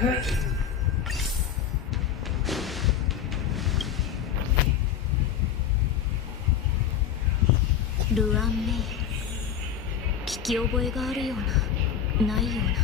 ルアンメイ、聞き覚えがあるような、ないような。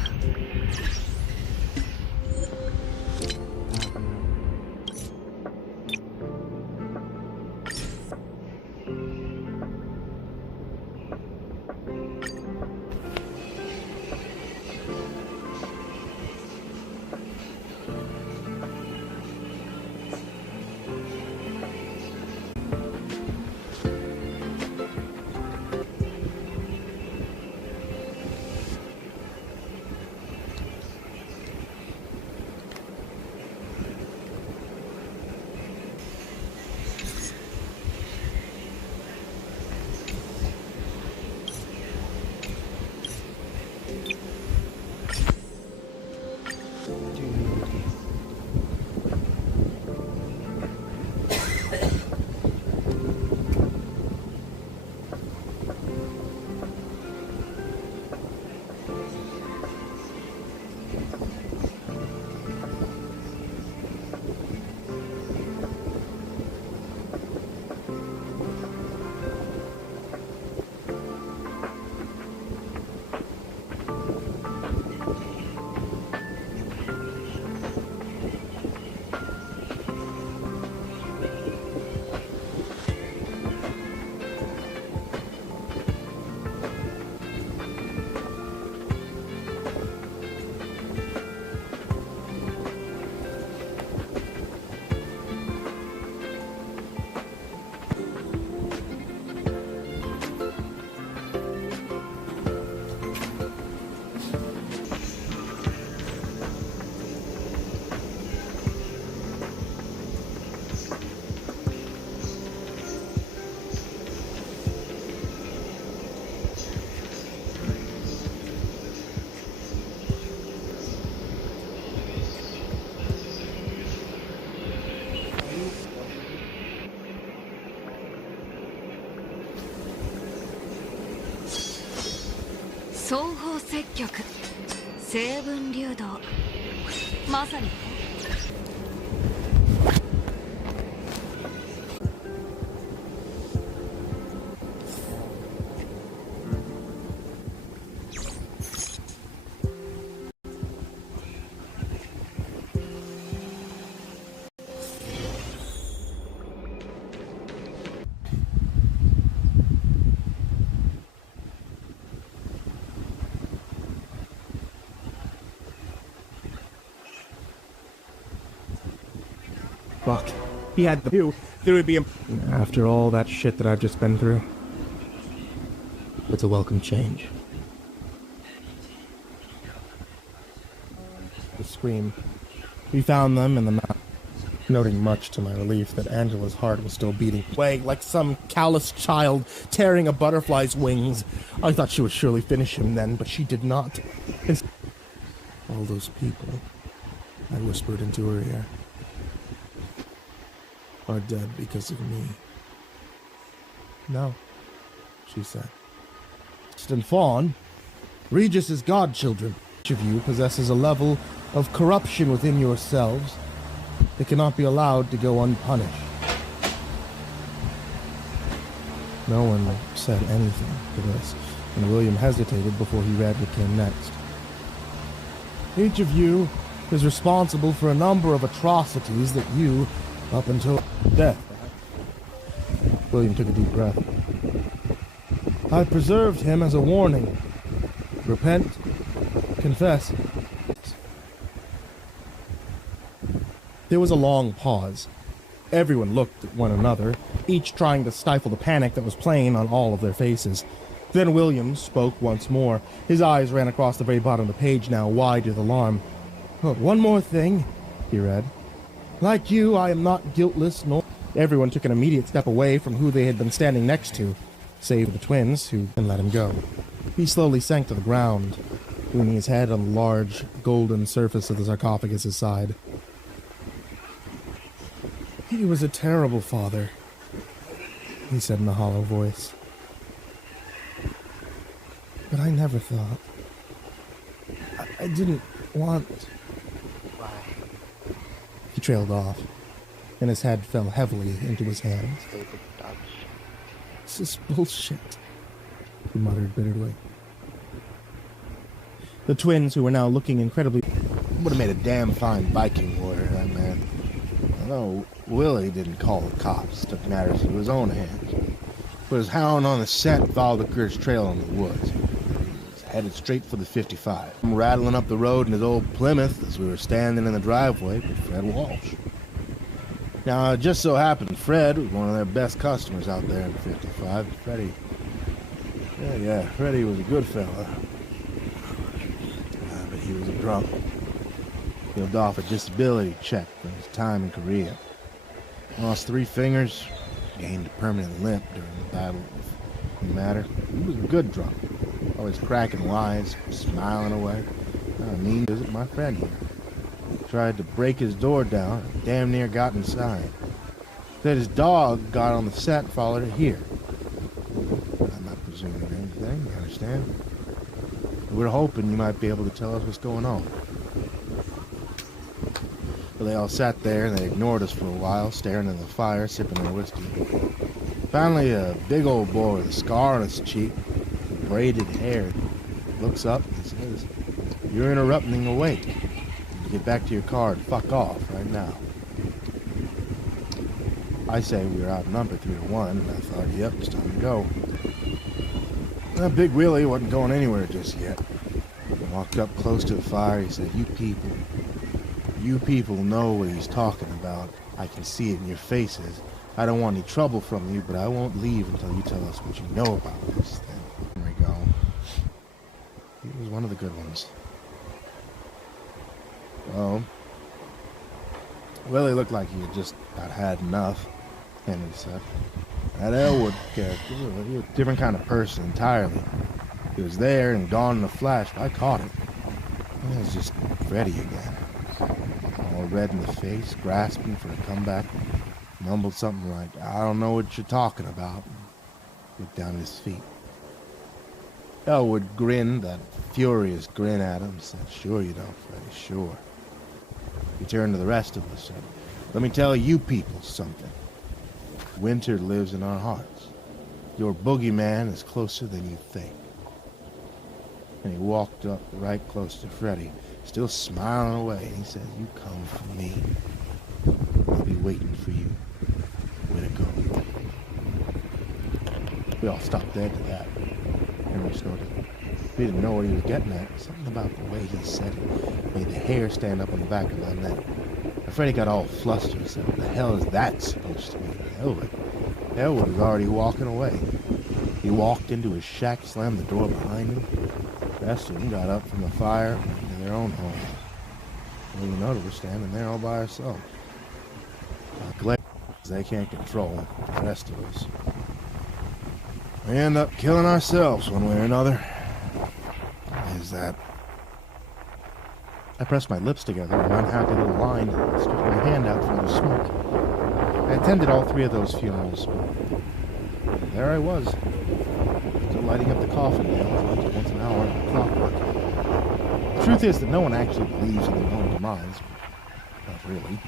双方積極、成分流動、まさにFuck. He had the view. There would be a... After all that shit that I've just been through. It's a welcome change. The scream. We found them in the night, noting much to my relief that Angela's heart was still beating away like some callous child tearing a butterfly's wings. I thought she would surely finish him then, but she did not. All those people, I whispered into her ear, are dead because of me. No, she said. And Fawn, Regis is godchildren. Each of you possesses a level of corruption within yourselves that cannot be allowed to go unpunished. No one said anything to this, and William hesitated before he read what came next. Each of you is responsible for a number of atrocities that you, up until death. William took a deep breath. I preserved him as a warning. Repent, confess. There was a long pause. Everyone looked at one another, each trying to stifle the panic that was plain on all of their faces. Then William spoke once more. His eyes ran across the very bottom of the page now, wide with alarm. Oh, one more thing, he read. Like you, I am not guiltless, nor... Everyone took an immediate step away from who they had been standing next to, save the twins, who then let him go. He slowly sank to the ground, leaning his head on the large, golden surface of the sarcophagus's side. He was a terrible father, he said in a hollow voice. But I never thought... I didn't want Why? He trailed off, and his head fell heavily into his hands. Stupid dog shit. This is bullshit, he muttered bitterly. The twins, who were now looking incredibly... Would have made a damn fine Viking warrior, that man. Although Willie didn't call the cops, took matters into his own hands. Put his hound on the scent, followed the Kurt's trail in the woods. He was headed straight for the 55. Rattling up the road in his old Plymouth as we were standing in the driveway with Fred Walsh. Now, it just so happened Fred was one of their best customers out there in the 55. Freddie was a good fella. But he was a drunk. Peeled off a disability check from his time in Korea. Lost 3 fingers, gained a permanent limp during the battle of the matter. He was a good drunk, always cracking wise, smiling away. I mean, visit my friend here. Tried to break his door down, and damn near got inside. Said his dog got on the set and followed it here. I'm not presuming anything, you understand? We're hoping you might be able to tell us what's going on. Well, they all sat there and they ignored us for a while, staring into the fire, sipping their whiskey. Finally, a big old boy with a scar on his cheek, with braided hair, looks up and says, "You're interrupting a wake. Get back to your car and fuck off right now." I say we were outnumbered 3-1, and I thought, yep, it's time to go. Big Willie wasn't going anywhere just yet. He walked up close to the fire. He said, You people know what he's talking about. I can see it in your faces. I don't want any trouble from you, but I won't leave until you tell us what you know about this thing." There we go. He was one of the good ones. Well, Willie looked like he had just about had enough, Henry said. That Elwood character, he was a different kind of person entirely. He was there and gone in a flash, but I caught it. It was just Freddy again. All red in the face, grasping for a comeback. Mumbled something like, "I don't know what you're talking about." Looked down at his feet. Elwood grinned, that furious grin at him, said, "Sure you don't, Freddy, sure." He turned to the rest of us and, "Let me tell you people something. Winter lives in our hearts. Your boogeyman is closer than you think." And he walked up right close to Freddy, still smiling away, and he says, "You come for me. I'll be waiting for you. Way to go." We all stopped dead to that. Henry snorted. We didn't know what he was getting at. Something about the way he said it made the hair stand up on the back of my neck. And Freddy got all flustered and said, "What the hell is that supposed to mean?" Elwood was already walking away. He walked into his shack, slammed the door behind him. The rest of them got up from the fire and went to their own homes. Well, you know that we're standing there all by ourselves. Glad they can't control the rest of us. We end up killing ourselves one way or another. Is that? I pressed my lips together in an unhappy little line and stuck my hand out for the smoke. I attended all 3 of those funerals, but there I was, still lighting up the coffin nails once an hour, clockwork. The truth is that no one actually believes in their own demise. Not really.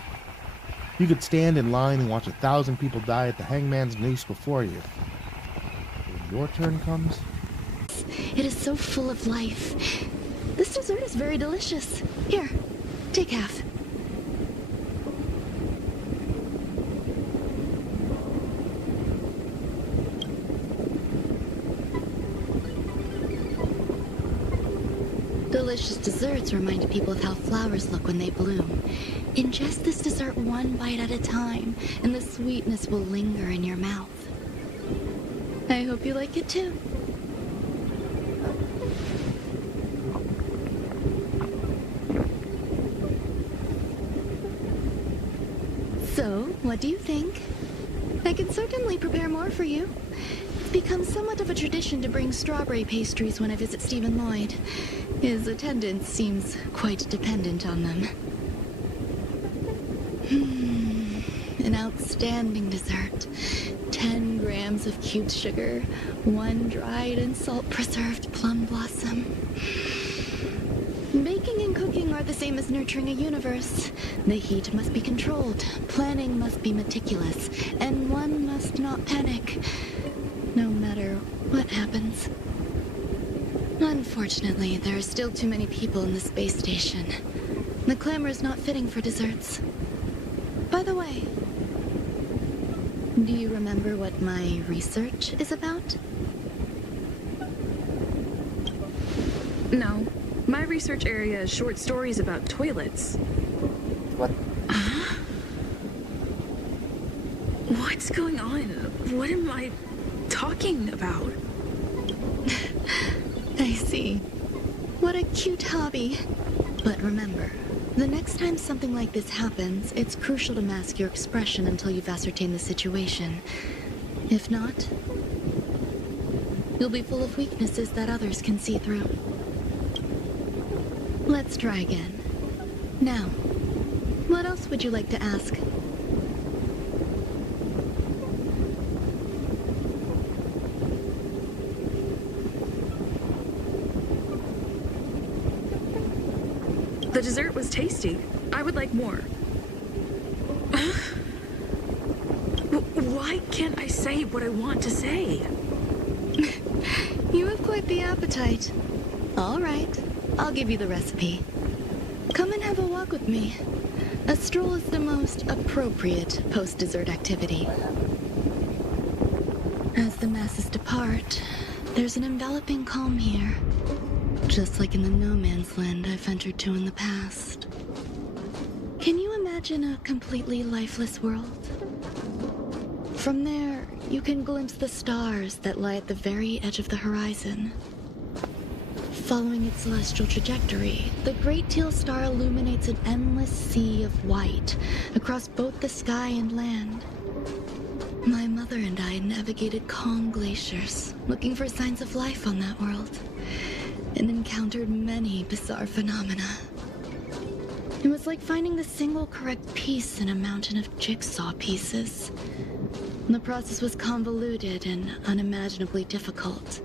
You could stand in line and watch 1,000 people die at the hangman's noose before you. When your turn comes... It is so full of life. This dessert is very delicious. Here, take half. Delicious desserts remind people of how flowers look when they bloom. Ingest this dessert one bite at a time, and the sweetness will linger in your mouth. I hope you like it too. So, what do you think? I can certainly prepare more for you. It's become somewhat of a tradition to bring strawberry pastries when I visit Stephen Lloyd. His attendance seems quite dependent on them. An outstanding dessert. 10 grams of cubed sugar, 1 dried and salt-preserved plum blossom. Baking and cooking are the same same as nurturing a universe. The heat must be controlled, planning must be meticulous, and one must not panic, no matter what happens. Unfortunately, there are still too many people in the space station. The clamor is not fitting for desserts. By the way, do you remember what my research is about? No. My research area is short stories about toilets. What? What's going on? What am I talking about? I see. What a cute hobby. But remember, the next time something like this happens, it's crucial to mask your expression until you've ascertained the situation. If not, you'll be full of weaknesses that others can see through. Let's try again. Now, what else would you like to ask? The dessert was tasty. I would like more. Why can't I say what I want to say? You have quite the appetite. All right, I'll give you the recipe. Come and have a walk with me. A stroll is the most appropriate post-dessert activity. As the masses depart, there's an enveloping calm here. Just like in the no man's land I've ventured to in the past. Can you imagine a completely lifeless world? From there, you can glimpse the stars that lie at the very edge of the horizon. Following its celestial trajectory, the Great Teal Star illuminates an endless sea of white across both the sky and land. My mother and I navigated calm glaciers, looking for signs of life on that world, and encountered many bizarre phenomena. It was like finding the single correct piece in a mountain of jigsaw pieces. The process was convoluted and unimaginably difficult,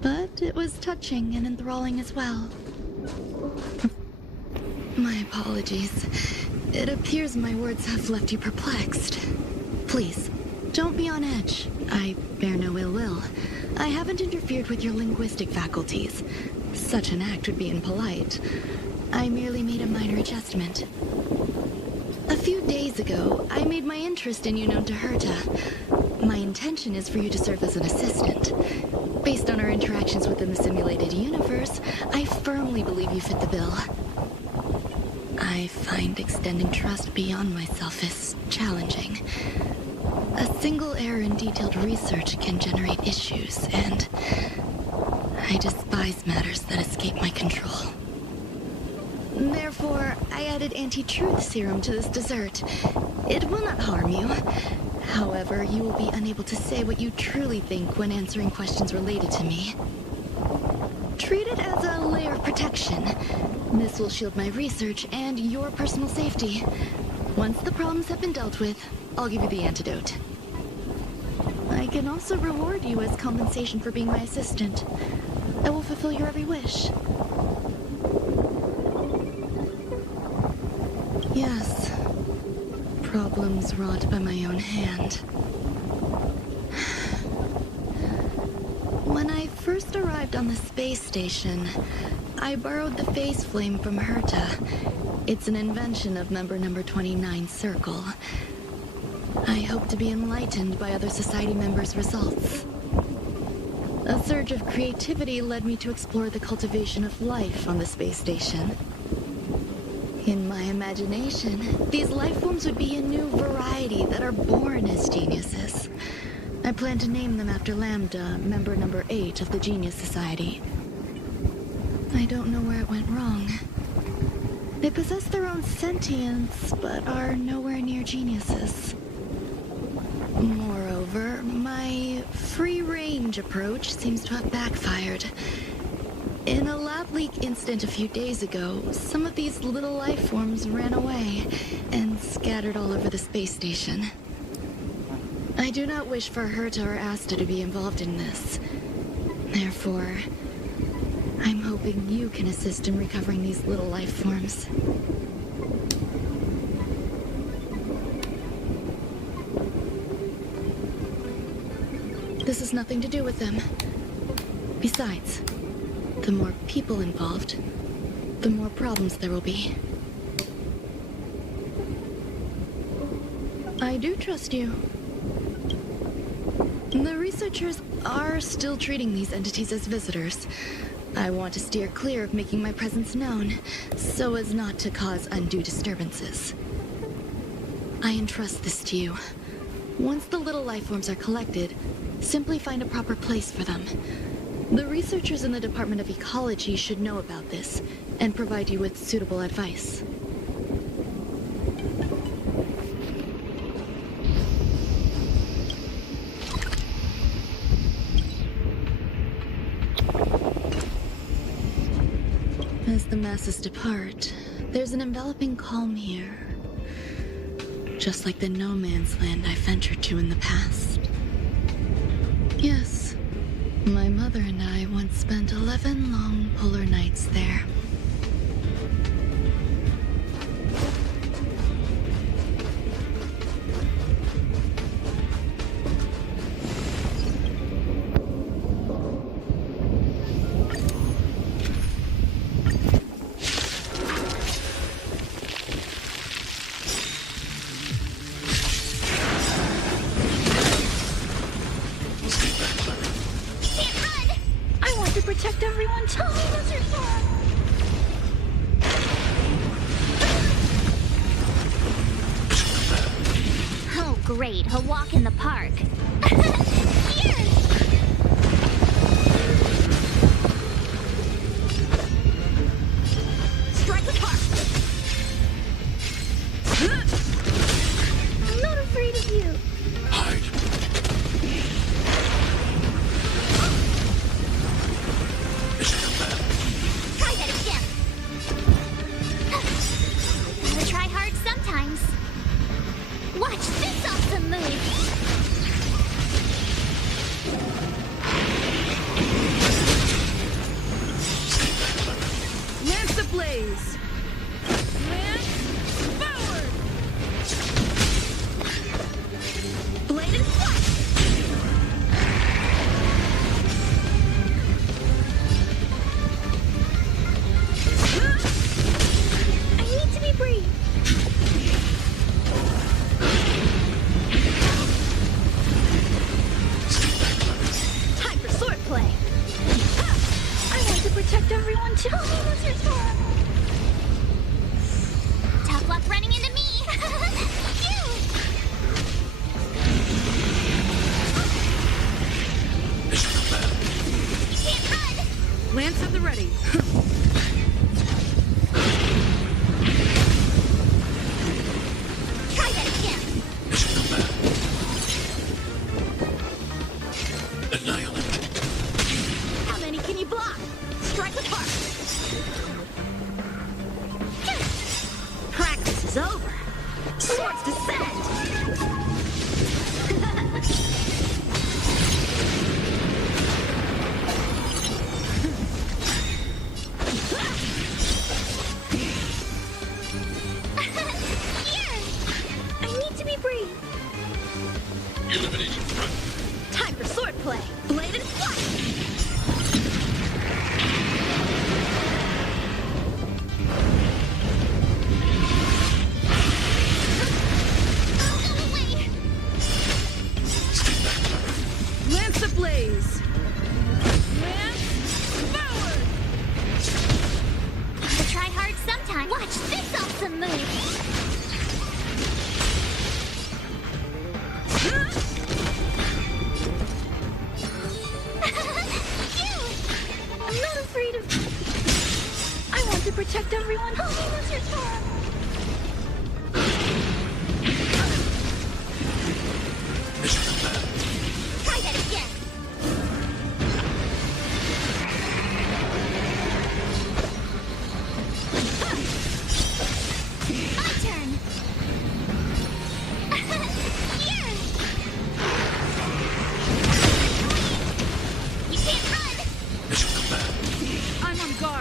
but it was touching and enthralling as well. My apologies. It appears my words have left you perplexed. Please, don't be on edge. I bear no ill will. I haven't interfered with your linguistic faculties. Such an act would be impolite. I merely made a minor adjustment. A few days ago, I made my interest in you known to Herta. My intention is for you to serve as an assistant. Based on our interactions within the simulated universe, I firmly believe you fit the bill. I find extending trust beyond myself is challenging. A single error in detailed research can generate issues, and I despise matters that escape my control. Therefore, I added anti-truth serum to this dessert. It will not harm you. However, you will be unable to say what you truly think when answering questions related to me. Treat it as a layer of protection. This will shield my research and your personal safety. Once the problems have been dealt with, I'll give you the antidote. I can also reward you as compensation for being my assistant. I will fulfill your every wish. Yes. Problems wrought by my own hand. When I first arrived on the space station, I borrowed the phase flame from Herta. It's an invention of member number 29 Circle. I hope to be enlightened by other society members' results. A surge of creativity led me to explore the cultivation of life on the space station. In my imagination, these life forms would be a new variety that are born as geniuses. I plan to name them after Lambda, member number 8 of the Genius Society. I don't know where it went wrong. They possess their own sentience, but are nowhere near geniuses. Moreover, my free-range approach seems to have backfired. In a lab leak incident a few days ago, some of these little life forms ran away and scattered all over the space station. I do not wish for Herta or Asta to be involved in this. Therefore, I'm hoping hoping you can assist in recovering these little life forms. This has nothing to do with them. Besides, the more people involved, the more problems there will be. I do trust you. The researchers are still treating these entities as visitors. I want to steer clear of making my presence known, so as not to cause undue disturbances. I entrust this to you. Once the little life forms are collected, simply find a proper place for them. The researchers in the Department of Ecology should know about this and provide you with suitable advice. As the masses depart, there's an enveloping calm here. Just like the no man's land I ventured to in the past. Yes, my mother and I once spent 11 long polar nights there. Protect everyone. Tell me that's your fault. Oh, great. A walk in the park. Here! Strike the park! I'm not afraid of you. Hide. Try that again. Gotta try hard sometimes. Watch this awesome move. Lance ablaze. Lance forward. Blade and flash. I need to be brave. Time for swordplay. Ha! I want to protect everyone. Tell me that's your fault. Tough luck running into me. Phew! Can't run. Lance at the ready. Try that again. Annihilate. How many can you block? Strike apart. Practice is over. Swords descend. Here! I need to be brave. Eliminating threat. Time for swordplay. Blade and flash. Go away. Lance ablaze. Lance forward. Gotta try hard sometime. Watch this awesome move. Phew! I'm not afraid of. I want to protect everyone. Tell me that's your fault. Try that again. My turn. Here. You can't run. I'm on guard.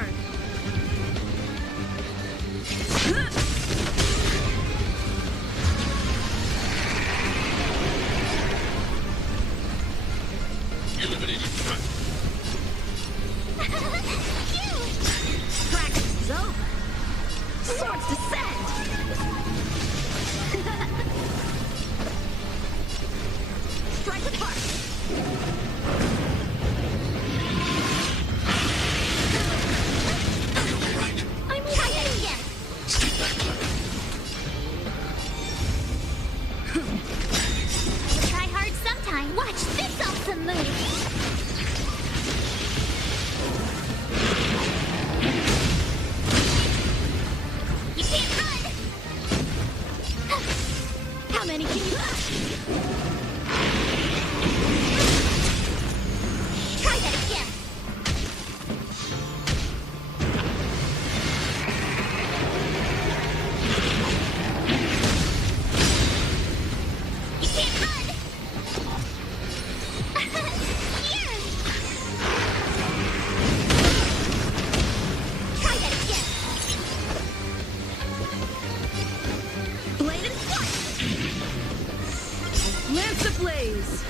blaze.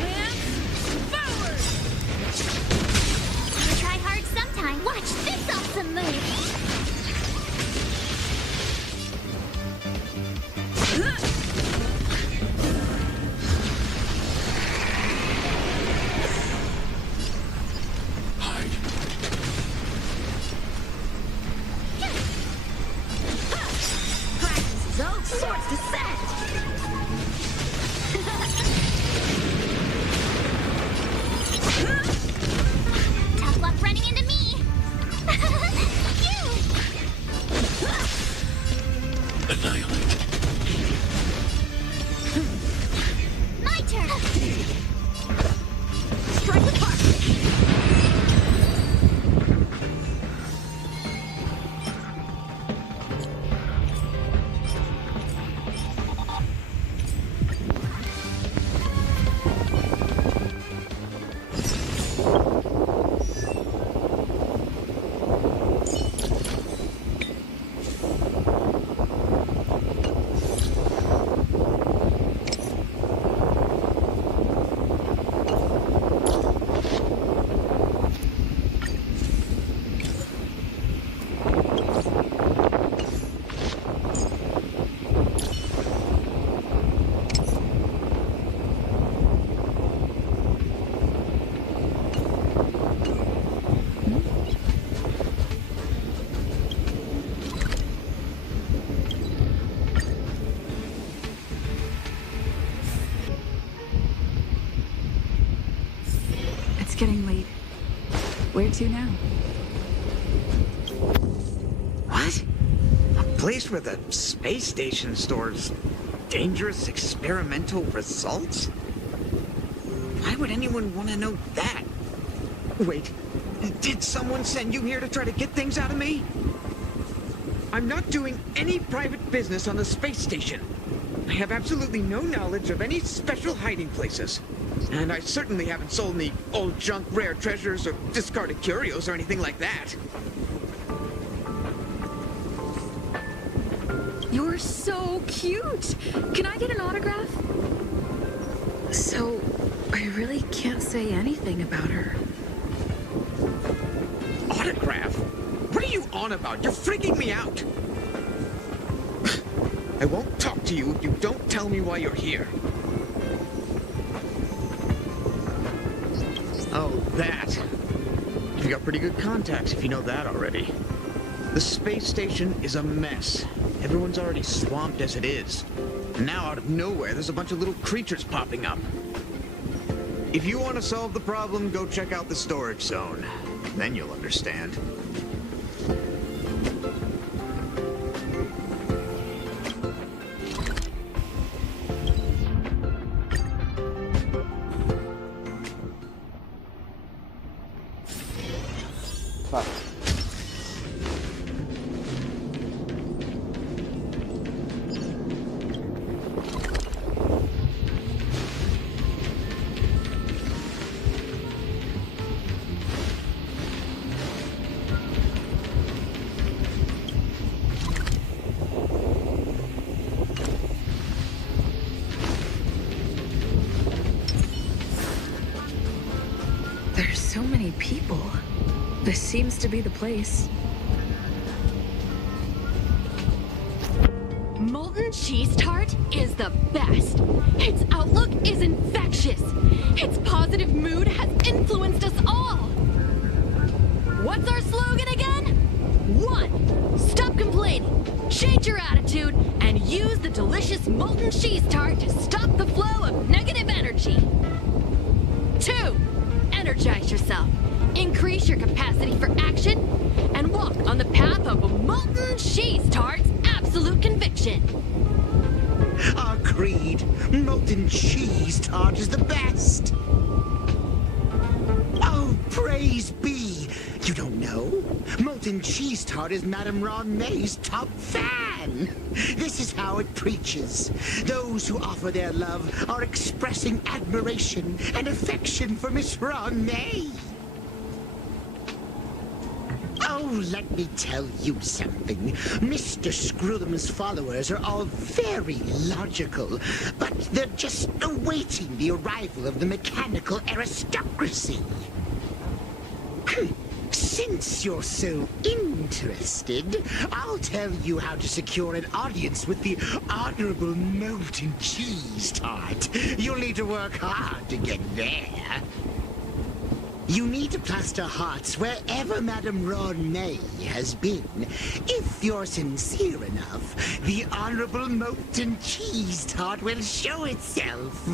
Lance forward! You try hard sometime. Watch this awesome move. Hide. Practice is all sorts to set. Tough luck running into me. Phew. Annihilate. My turn. Strike the park. It's getting late. Where to now? What? A place where the space station stores dangerous experimental results? Why would anyone want to know that? Wait, did someone send you here to try to get things out of me? I'm not doing any private business on the space station. I have absolutely no knowledge of any special hiding places. And I certainly haven't sold any old junk rare treasures or discarded curios or anything like that. You're so cute! Can I get an autograph? So, I really can't say anything about her. Autograph? What are you on about? You're freaking me out! I won't talk to you if you don't tell me why you're here. Oh, that. You've got pretty good contacts if you know that already. The space station is a mess. Everyone's already swamped as it is. And now out of nowhere, there's a bunch of little creatures popping up. If you want to solve the problem, go check out the storage zone. Then you'll understand. There's so many people. This seems to be the place. Molten cheese tart is the best. Its outlook is infectious. Its positive mood has influenced us all. What's our slogan again? 1. Stop complaining, change your attitude, and use the delicious molten cheese tart to stop the flow of negative energy. 2. Energize yourself, increase your capacity for action, and walk on the path of molten cheese tart's absolute conviction. Our creed, molten cheese tart is the best. Oh, praise be. You don't know? Molten cheese tart is Madame Ron May's top fan. This is how it preaches. Those who offer their love are expressing admiration and affection for Miss Ron May. Oh, Oh, let me tell you something. Mr. Screwthum's followers are all very logical, but they're just awaiting the arrival of the mechanical aristocracy. Since you're so interested, I'll tell you how to secure an audience with the Honorable Molten Cheese Tart. You'll need to work hard to get there. You need to plaster hearts wherever Madame Ron May has been. If you're sincere enough, the Honorable Molten Cheese Tart will show itself.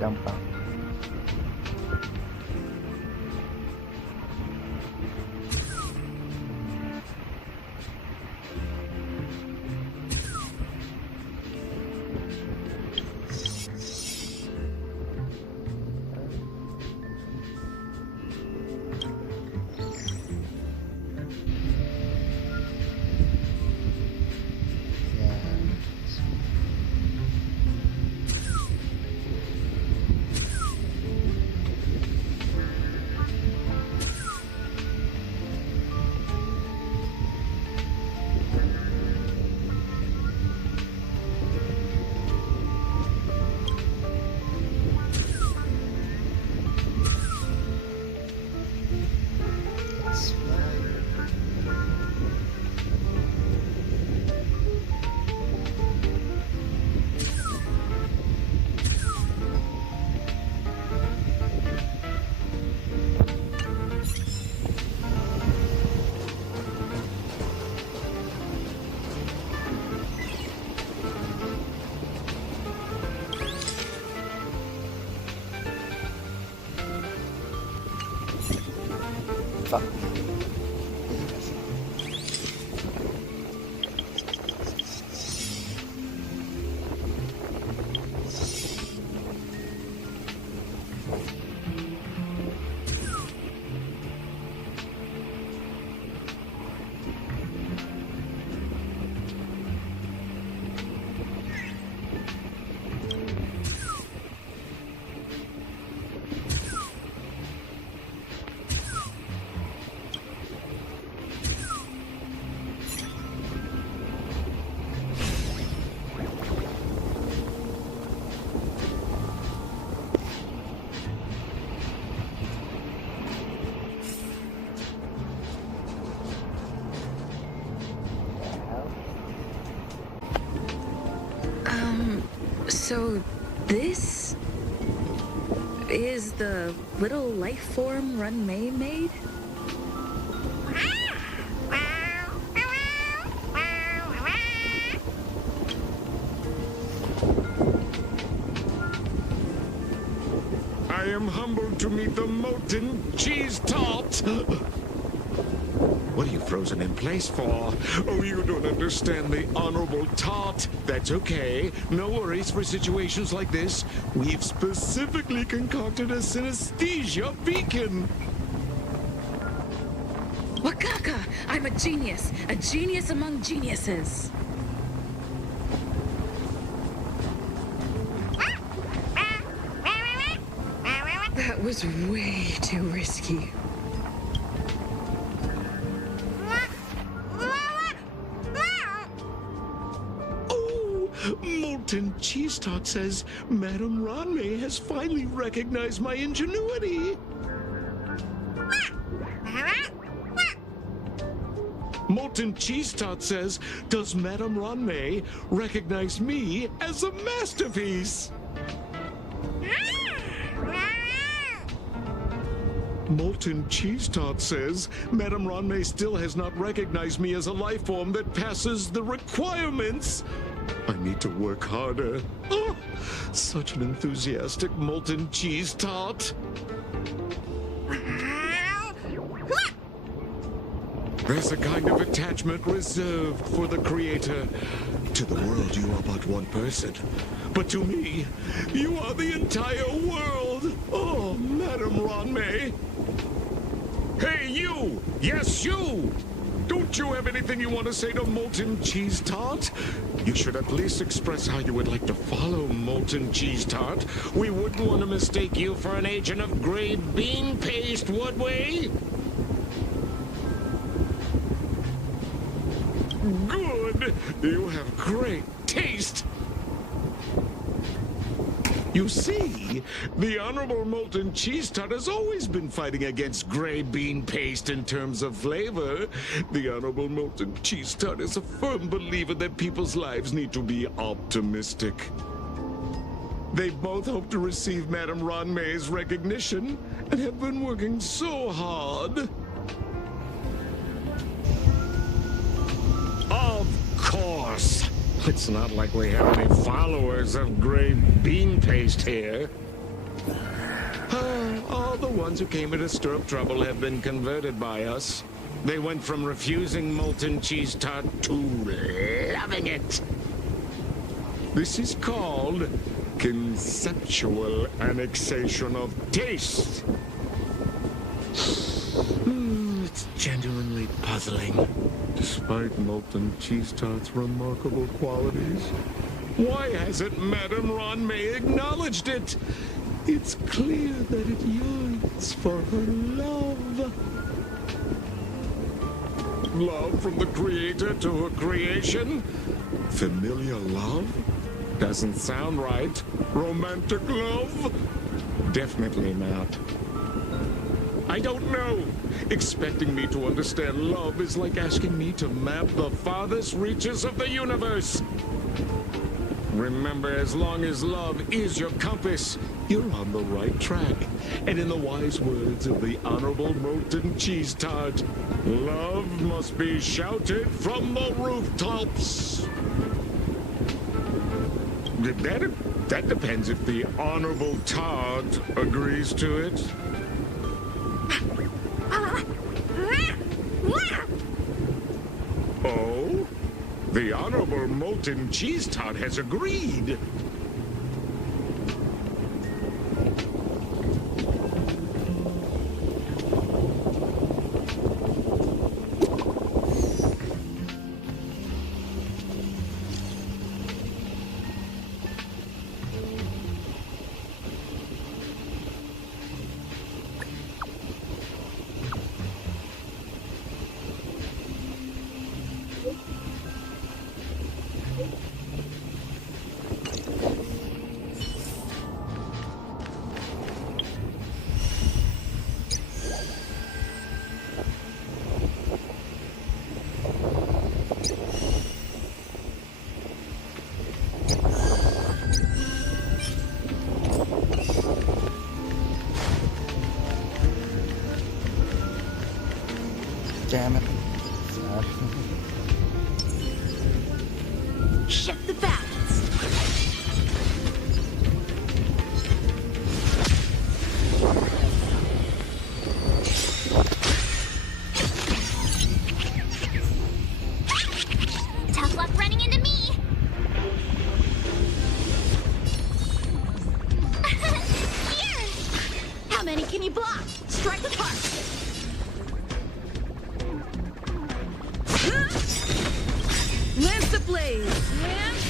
Gampang. Fuck. So this is the little life form Run May made? I am humbled to meet the Molten Cheese Tart. What are you frozen in place for? Oh, you don't understand the Honorable Tart. That's okay. No worries for situations like this. We've specifically concocted a synesthesia beacon. Wakaka! I'm a genius among geniuses. That was way too risky. Molten Cheese Tart says Madame Ranmei has finally recognized my ingenuity. Molten Cheese Tart says, does Madame Ranmei recognize me as a masterpiece? Molten Cheese Tart says, Madame Ranmei still has not recognized me as a life form that passes the requirements. I need to work harder. Oh, such an enthusiastic Molten Cheese Tart. There's a kind of attachment reserved for the creator. To the world, you are but one person. But to me, you are the entire world. Oh, Madame Ranmei. Hey, you! Yes, you! Don't you have anything you want to say to Molten Cheese Tart? You should at least express how you would like to follow Molten Cheese Tart. We wouldn't want to mistake you for an agent of gray bean paste, would we? Good! You have great taste! You see, the Honorable Molten Cheese Tart has always been fighting against gray bean paste in terms of flavor. The Honorable Molten Cheese Tart is a firm believer that people's lives need to be optimistic. They both hope to receive Madame Ron May's recognition and have been working so hard. Of course! It's not like we have any followers of gray bean paste here. All the ones who came here to stir up trouble have been converted by us. They went from refusing Molten Cheese Tart to loving it. This is called conceptual annexation of taste. It's genuinely puzzling. Despite Molten Cheese Tart's remarkable qualities, why hasn't Madame Ron May acknowledged it? It's clear that it yearns for her love. Love from the creator to her creation? Familiar love? Doesn't sound right. Romantic love? Definitely not. I don't know. Expecting me to understand love is like asking me to map the farthest reaches of the universe. Remember, as long as love is your compass, you're on the right track. And in the wise words of the Honorable Molten Cheese Tart, love must be shouted from the rooftops. That depends if the Honorable Tart agrees to it. Oh? The Honorable Molten Cheese Tart has agreed. Damn it. Sad. Shift the balance. Tough luck running into me. Here. How many can you block? Strike with heart. Lance the blaze. Lance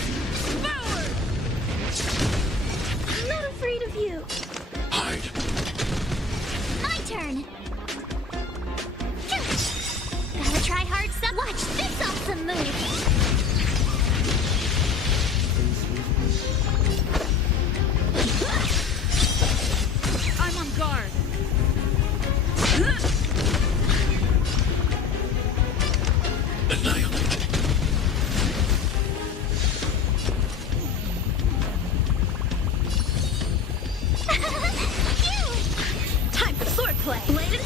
forward. I'm not afraid of you. Hide. My turn. Gotta try hard some. Watch this awesome move. I'm on guard. Annihilate. Time for swordplay. Blade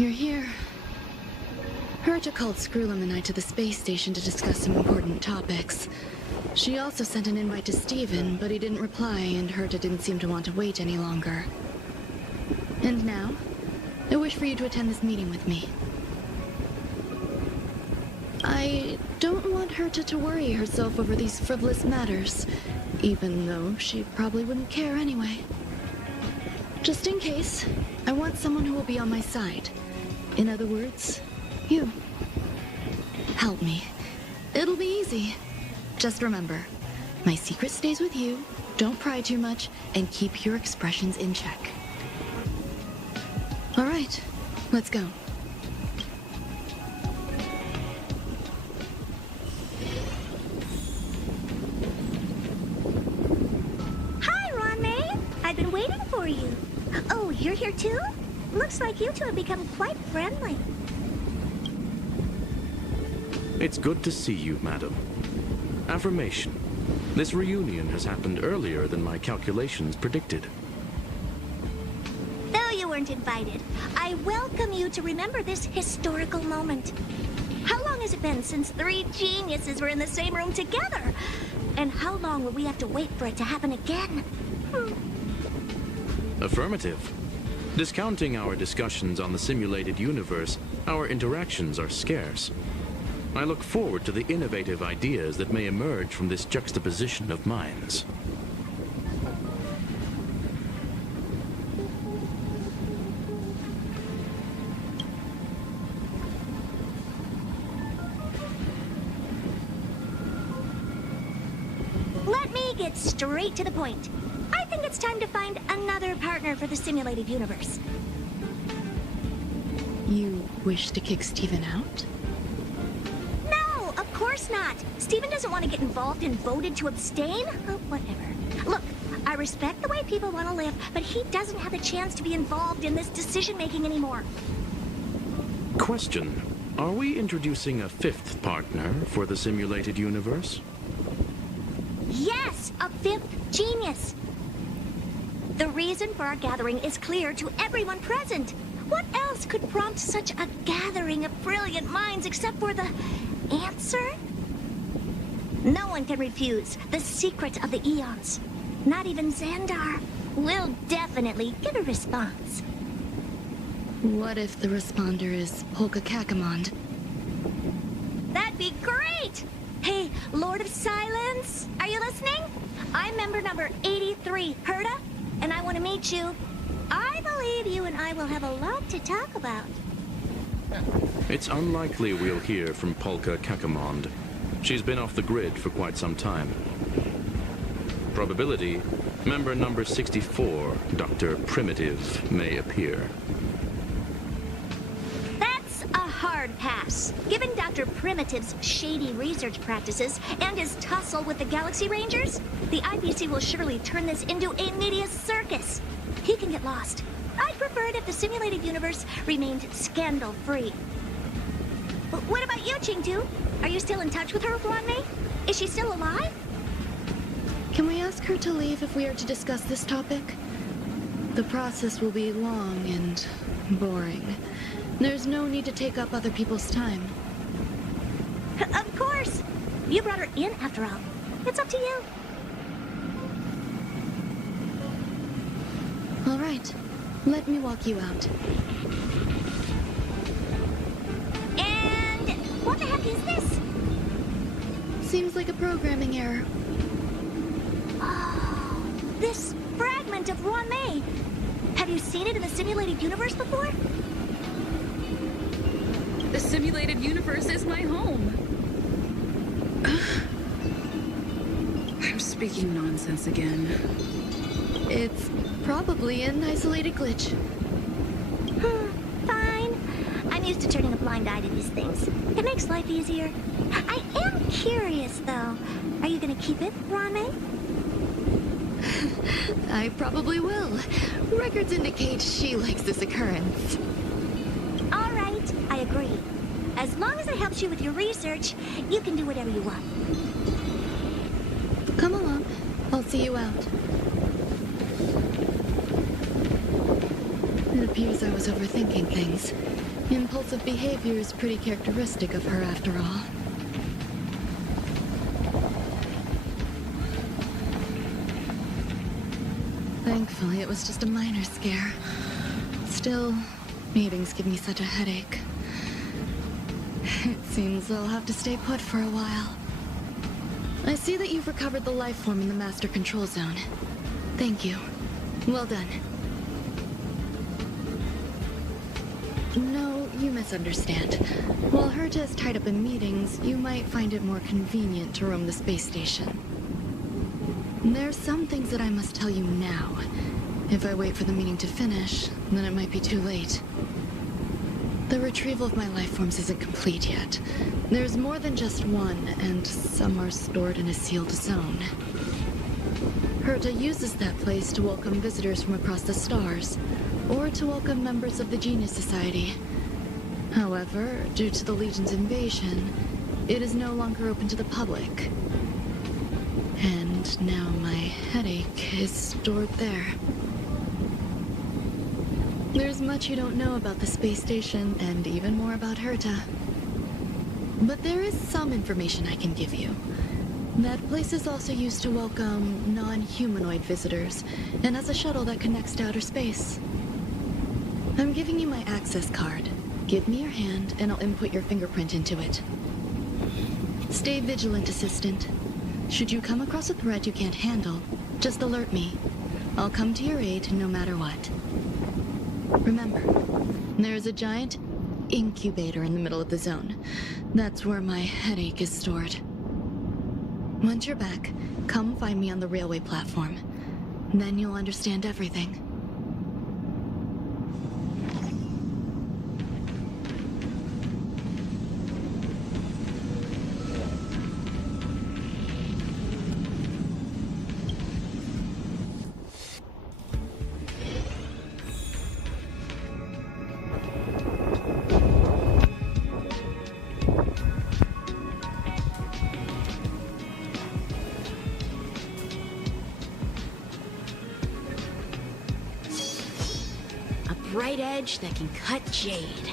You're here. Herta called Skrullum and I to the space station to discuss some important topics. She also sent an invite to Steven, but he didn't reply, and Herta didn't seem to want to wait any longer. And now, I wish for you to attend this meeting with me. I don't want Herta to worry herself over these frivolous matters, even though she probably wouldn't care anyway. Just in case, I want someone who will be on my side. In other words, you. Help me. It'll be easy. Just remember, my secret stays with you, don't pry too much, and keep your expressions in check. All right, let's go. Hi, Ron May. I've been waiting for you. Oh, you're here too? Looks like you two have become quite friendly. It's good to see you, madam. Affirmation. This reunion has happened earlier than my calculations predicted. Though you weren't invited, I welcome you to remember this historical moment. How long has it been since 3 geniuses were in the same room together? And how long will we have to wait for it to happen again? Affirmative. Discounting our discussions on the simulated universe, our interactions are scarce. I look forward to the innovative ideas that may emerge from this juxtaposition of minds. Let me get straight to the point. I think it's time to find another partner for the simulated universe. You wish to kick Steven out? No, of course not. Steven doesn't want to get involved and voted to abstain. Oh, whatever. Look, I respect the way people want to live, but he doesn't have the chance to be involved in this decision-making anymore. Question. Are we introducing a 5th partner for the simulated universe? Yes, a 5th genius. The reason for our gathering is clear to everyone present. What else could prompt such a gathering of brilliant minds except for the answer? No one can refuse the secret of the eons. Not even Xandar. We'll definitely get a response. What if the responder is Polka Kakamond? That'd be great! Hey, Lord of Silence, are you listening? I'm member number 83, Herta, and I want to meet you. I believe you and I will have a lot to talk about. It's unlikely we'll hear from Polka Kakamond. She's been off the grid for quite some time. Probability, member number 64, Dr. Primitive, may appear. That's a hard pass. Given Dr. Primitive's shady research practices and his tussle with the Galaxy Rangers, the IPC will surely turn this into a media circus. He can get lost. I'd prefer it if the simulated universe remained scandal-free. What about you, Ching-Tu? Are you still in touch with her, Wanmei? Is she still alive? Can we ask her to leave if we are to discuss this topic? The process will be long and boring. There's no need to take up other people's time. Of course! You brought her in, after all. It's up to you. All right. Let me walk you out. And what the heck is this? Seems like a programming error. Oh, this fragment of Wanmei. Have you seen it in the simulated universe before? The simulated universe is my home. I'm speaking nonsense again. It's probably an isolated glitch. Fine. I'm used to turning a blind eye to these things. It makes life easier. I am curious, though. Are you gonna keep it, Wanmei? I probably will. Records indicate she likes this occurrence. All right, I agree. As long as it helps you with your research, you can do whatever you want. Come along. I'll see you out. It appears I was overthinking things. Impulsive behavior is pretty characteristic of her after all. Thankfully, it was just a minor scare. Still, meetings give me such a headache. It seems I'll have to stay put for a while. I see that you've recovered the life form in the master control zone. Thank you. Well done. No, you misunderstand. While Herta is tied up in meetings, you might find it more convenient to roam the space station. There's some things that I must tell you now. If I wait for the meeting to finish, then it might be too late. The retrieval of my life forms isn't complete yet. There's more than just one, and some are stored in a sealed zone. Herta uses that place to welcome visitors from across the stars, or to welcome members of the Genius Society. However, due to the Legion's invasion, it is no longer open to the public. And now my headache is stored there. There's much you don't know about the space station, and even more about Herta. But there is some information I can give you. That place is also used to welcome non-humanoid visitors, and has a shuttle that connects to outer space. I'm giving you my access card. Give me your hand, and I'll input your fingerprint into it. Stay vigilant, Assistant. Should you come across a threat you can't handle, just alert me. I'll come to your aid no matter what. Remember, there is a giant incubator in the middle of the zone. That's where my headache is stored. Once you're back, come find me on the railway platform. Then you'll understand everything. Bright edge that can cut jade,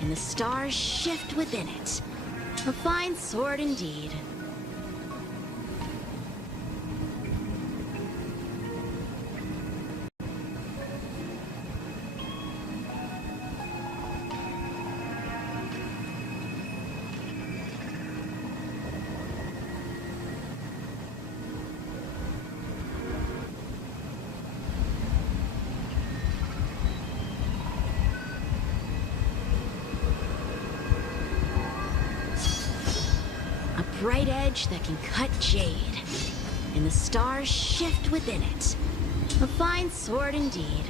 and the stars shift within it. A fine sword indeed. Bright edge that can cut jade, and the stars shift within it. A fine sword indeed.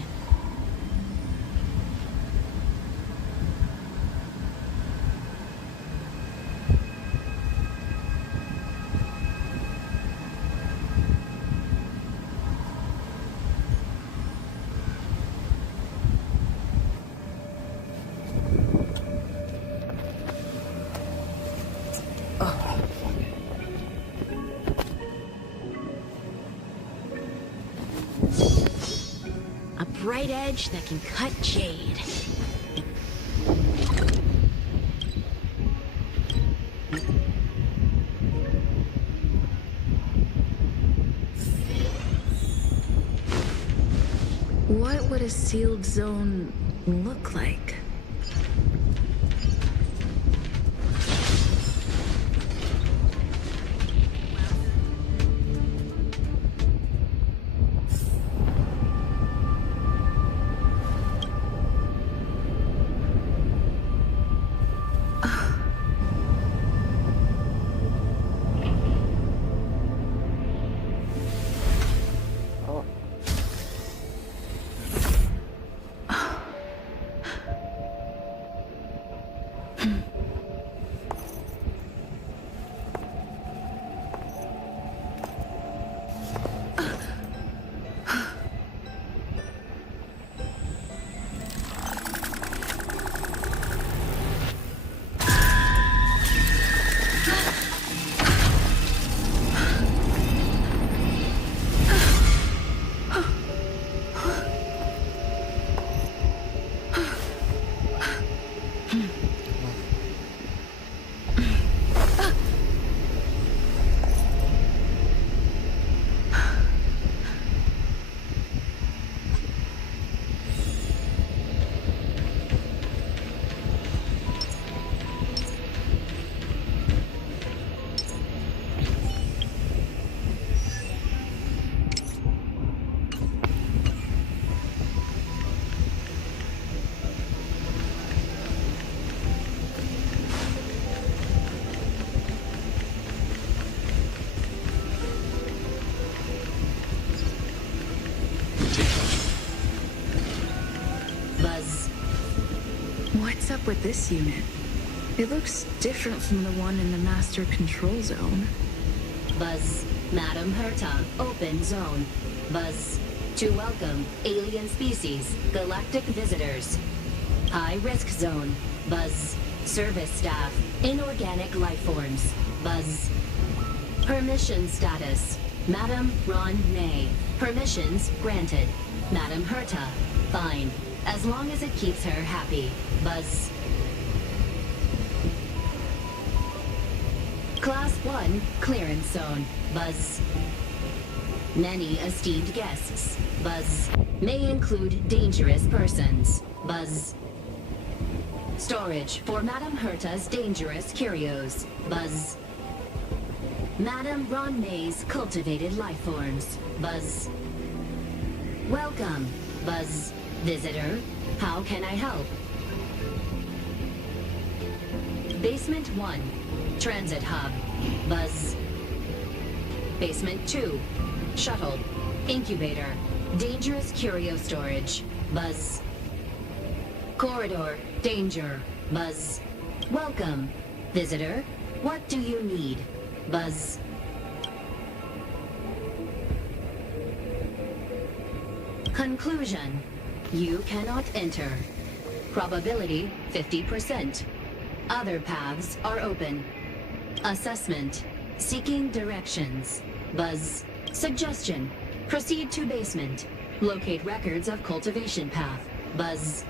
Bright edge that can cut jade. What would a sealed zone look like? What's up with this unit? It looks different from the one in the master control zone. Buzz, Madam Herta, open zone. Buzz, to welcome alien species, galactic visitors. High risk zone. Buzz, service staff, inorganic life forms. Buzz. Permission status. Madam Ron May. Permissions granted. Madam Herta, fine. As long as it keeps her happy. Buzz. Class 1, clearance zone. Buzz. Many esteemed guests. Buzz. May include dangerous persons. Buzz. Storage for Madam Herta's dangerous curios. Buzz. Madam Ron May's cultivated life forms. Buzz. Welcome. Buzz. Visitor, how can I help? Basement 1, Transit Hub. Buzz. Basement 2, Shuttle. Incubator. Dangerous curio storage. Buzz. Corridor. Danger. Buzz. Welcome. Visitor, what do you need? Buzz. Conclusion. You cannot enter. Probability 50%. Other paths are open. Assessment. Seeking directions. Buzz. Suggestion. Proceed to basement. Locate records of cultivation path. Buzz.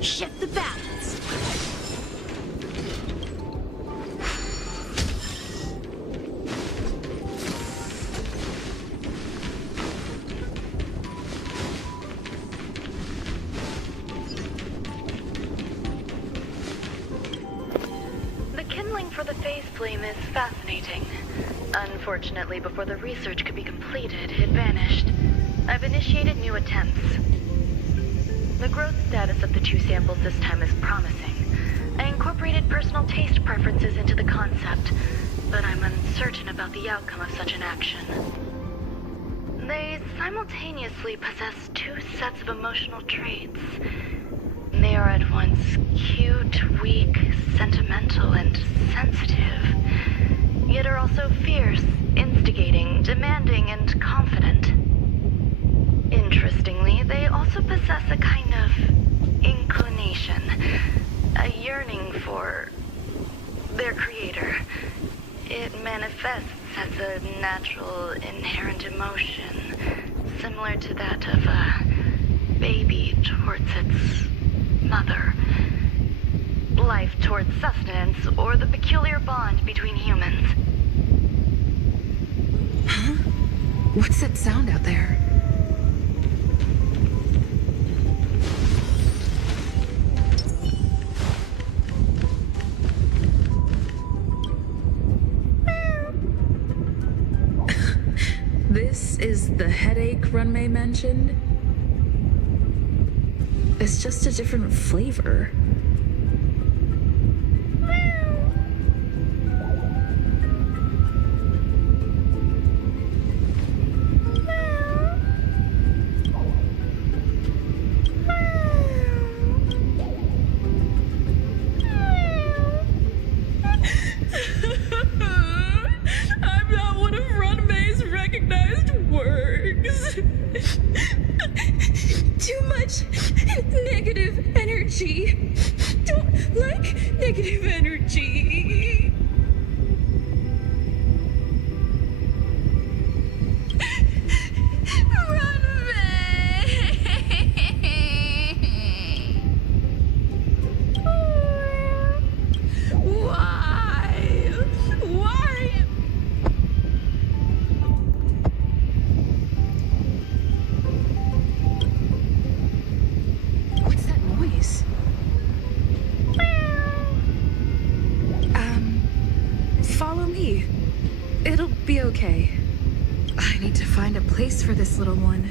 Shift the balance. The kindling for the phase flame is fascinating. Unfortunately, before the research could be completed, it vanished. I've initiated new attempts. The growth status of the two samples this time is promising. I incorporated personal taste preferences into the concept, but I'm uncertain about the outcome of such an action. They simultaneously possess two sets of emotional traits. They are at once cute, weak, sentimental, and sensitive, yet are also fierce, instigating, demanding, and confident. Interestingly, they also possess a kind of inclination, a yearning for their creator. It manifests as a natural, inherent emotion, similar to that of a baby towards its mother. Life towards sustenance, or the peculiar bond between humans. Huh? What's that sound out there? This is the headache Runmay mentioned? It's just a different flavor. energy. Don't like negative energy. Run away. Why? Why? What's that noise? Follow me. It'll be okay. I need to find a place for this little one.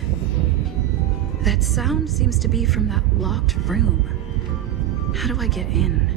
That sound seems to be from that locked room. How do I get in?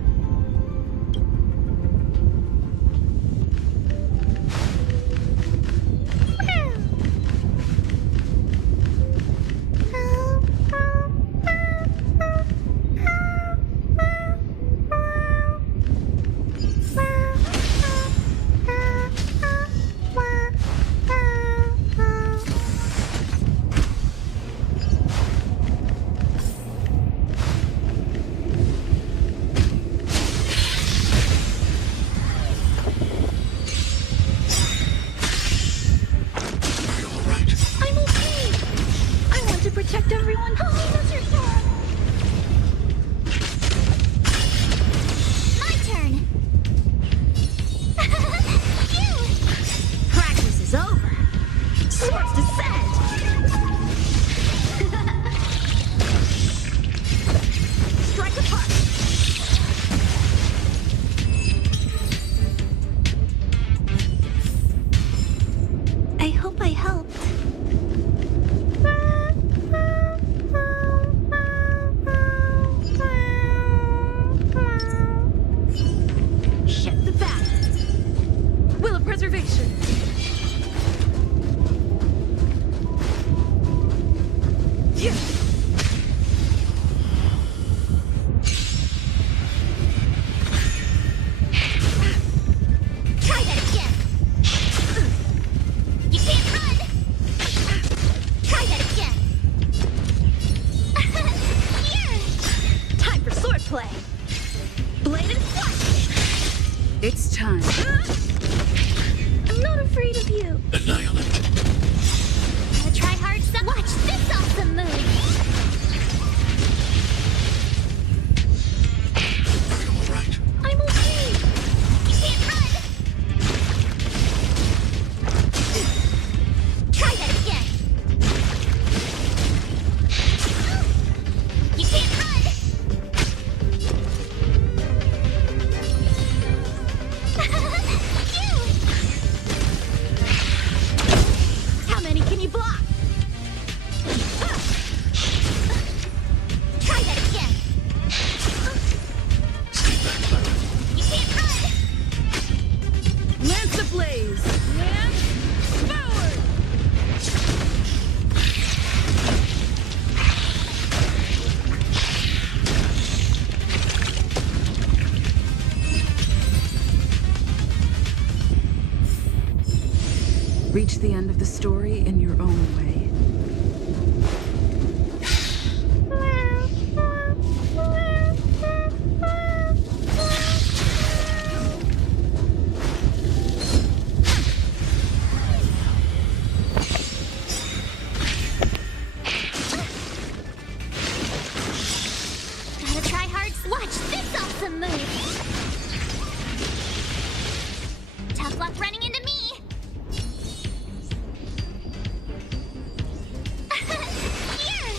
Protect everyone. Oh, that's your turn. My turn. You. Practice is over. Swords descend. Strike apart. I hope I helped. Preservation. Yeah. Try that again. You can't run. Try that again. Here. Time for swordplay. Blade and flash. It's time. I'm not afraid of you. Annihilate. Wanna try hard stuff? Watch this awesome move. Are you all right? I'm okay. You can't run. Try that again. You can't run. How many can you block? Try that again. Stay back, Clara. You can't run. Lance ablaze. Lance forward. Reach the end of the story in your own way. Gotta try hard. Watch this awesome move. Tough luck running into me. Here.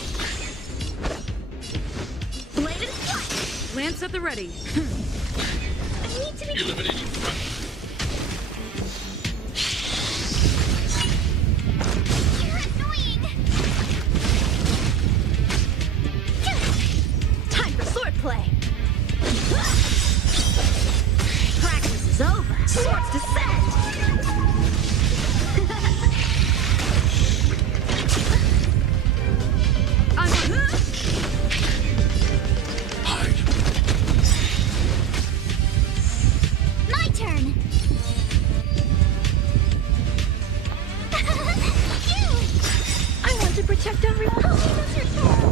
Blade and flash. Lance at the ready. I need to be. Eliminating front. You're annoying. Time for swordplay. Practice is over. Swords descend. Hide. My turn. You. I want to protect everyone. Oh, that's your turn.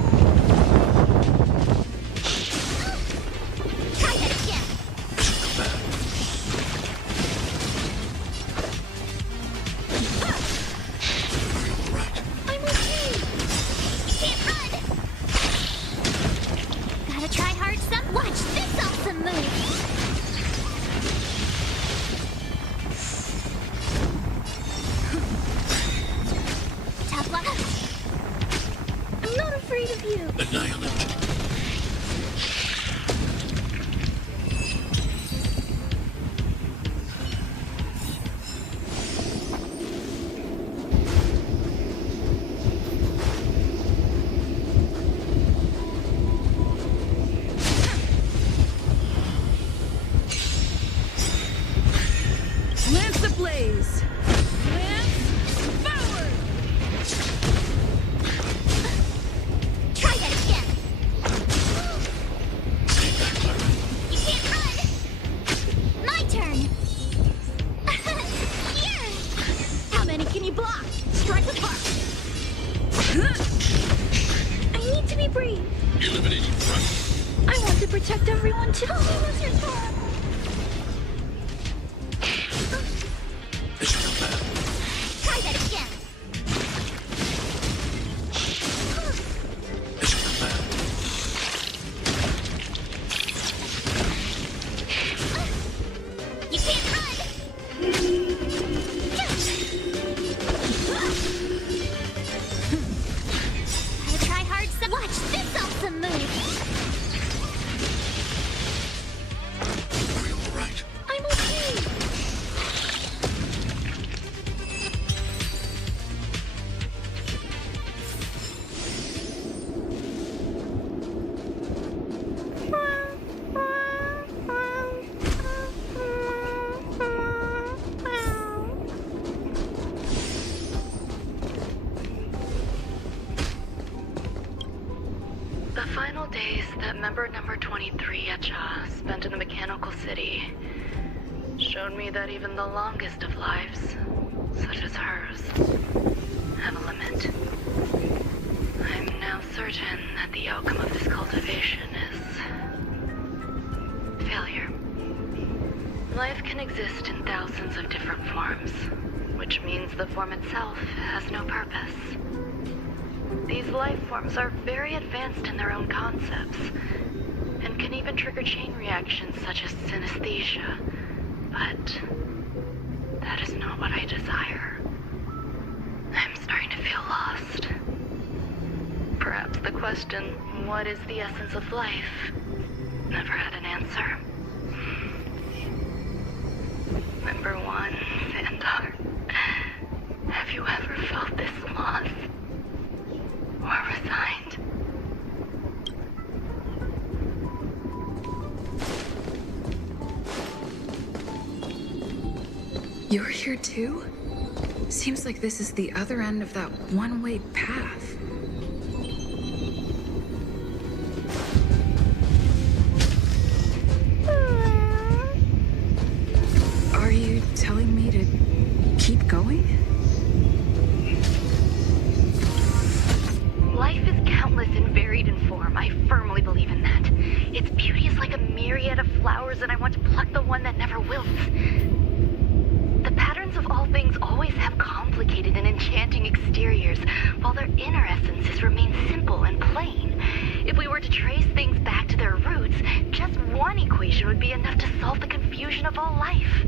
afraid of you. Annihilate. Lance ablaze! Lance forward! Try that again. You can't run. My turn. Here. How many can you block? Strike apart. I need to be brave. Eliminating front. I want to protect everyone too. Tell me what's your turn. This is the plan. Try that again. This is the plan. You can't run. I try hard. Watch this awesome move. Are you all right? I'm okay. The final days that member number 23 Echa spent in the mechanical city showed me that even the longest of lives, such as hers, have a limit. I'm now certain that the outcome of this cultivation is failure. Life can exist in thousands of different forms, which means the form itself has no purpose. These life forms are very advanced in their own concepts, and can even trigger chain reactions such as synesthesia, but that is not what I desire. I'm starting to feel lost. Perhaps the question, what is the essence of life, never had an answer. Number one, Xandar, have you ever felt this lost? Or resigned? You're here too? Seems like this is the other end of that one-way path. Are you telling me to keep going? Life is countless and varied in form. I firmly believe in that. Its beauty is like a myriad of flowers, and I want to pluck the one that never wilts. The patterns of all things always have complicated and enchanting exteriors, while their inner essences remain simple and plain. If we were to trace things back to their roots, just one equation would be enough to solve the confusion of all life.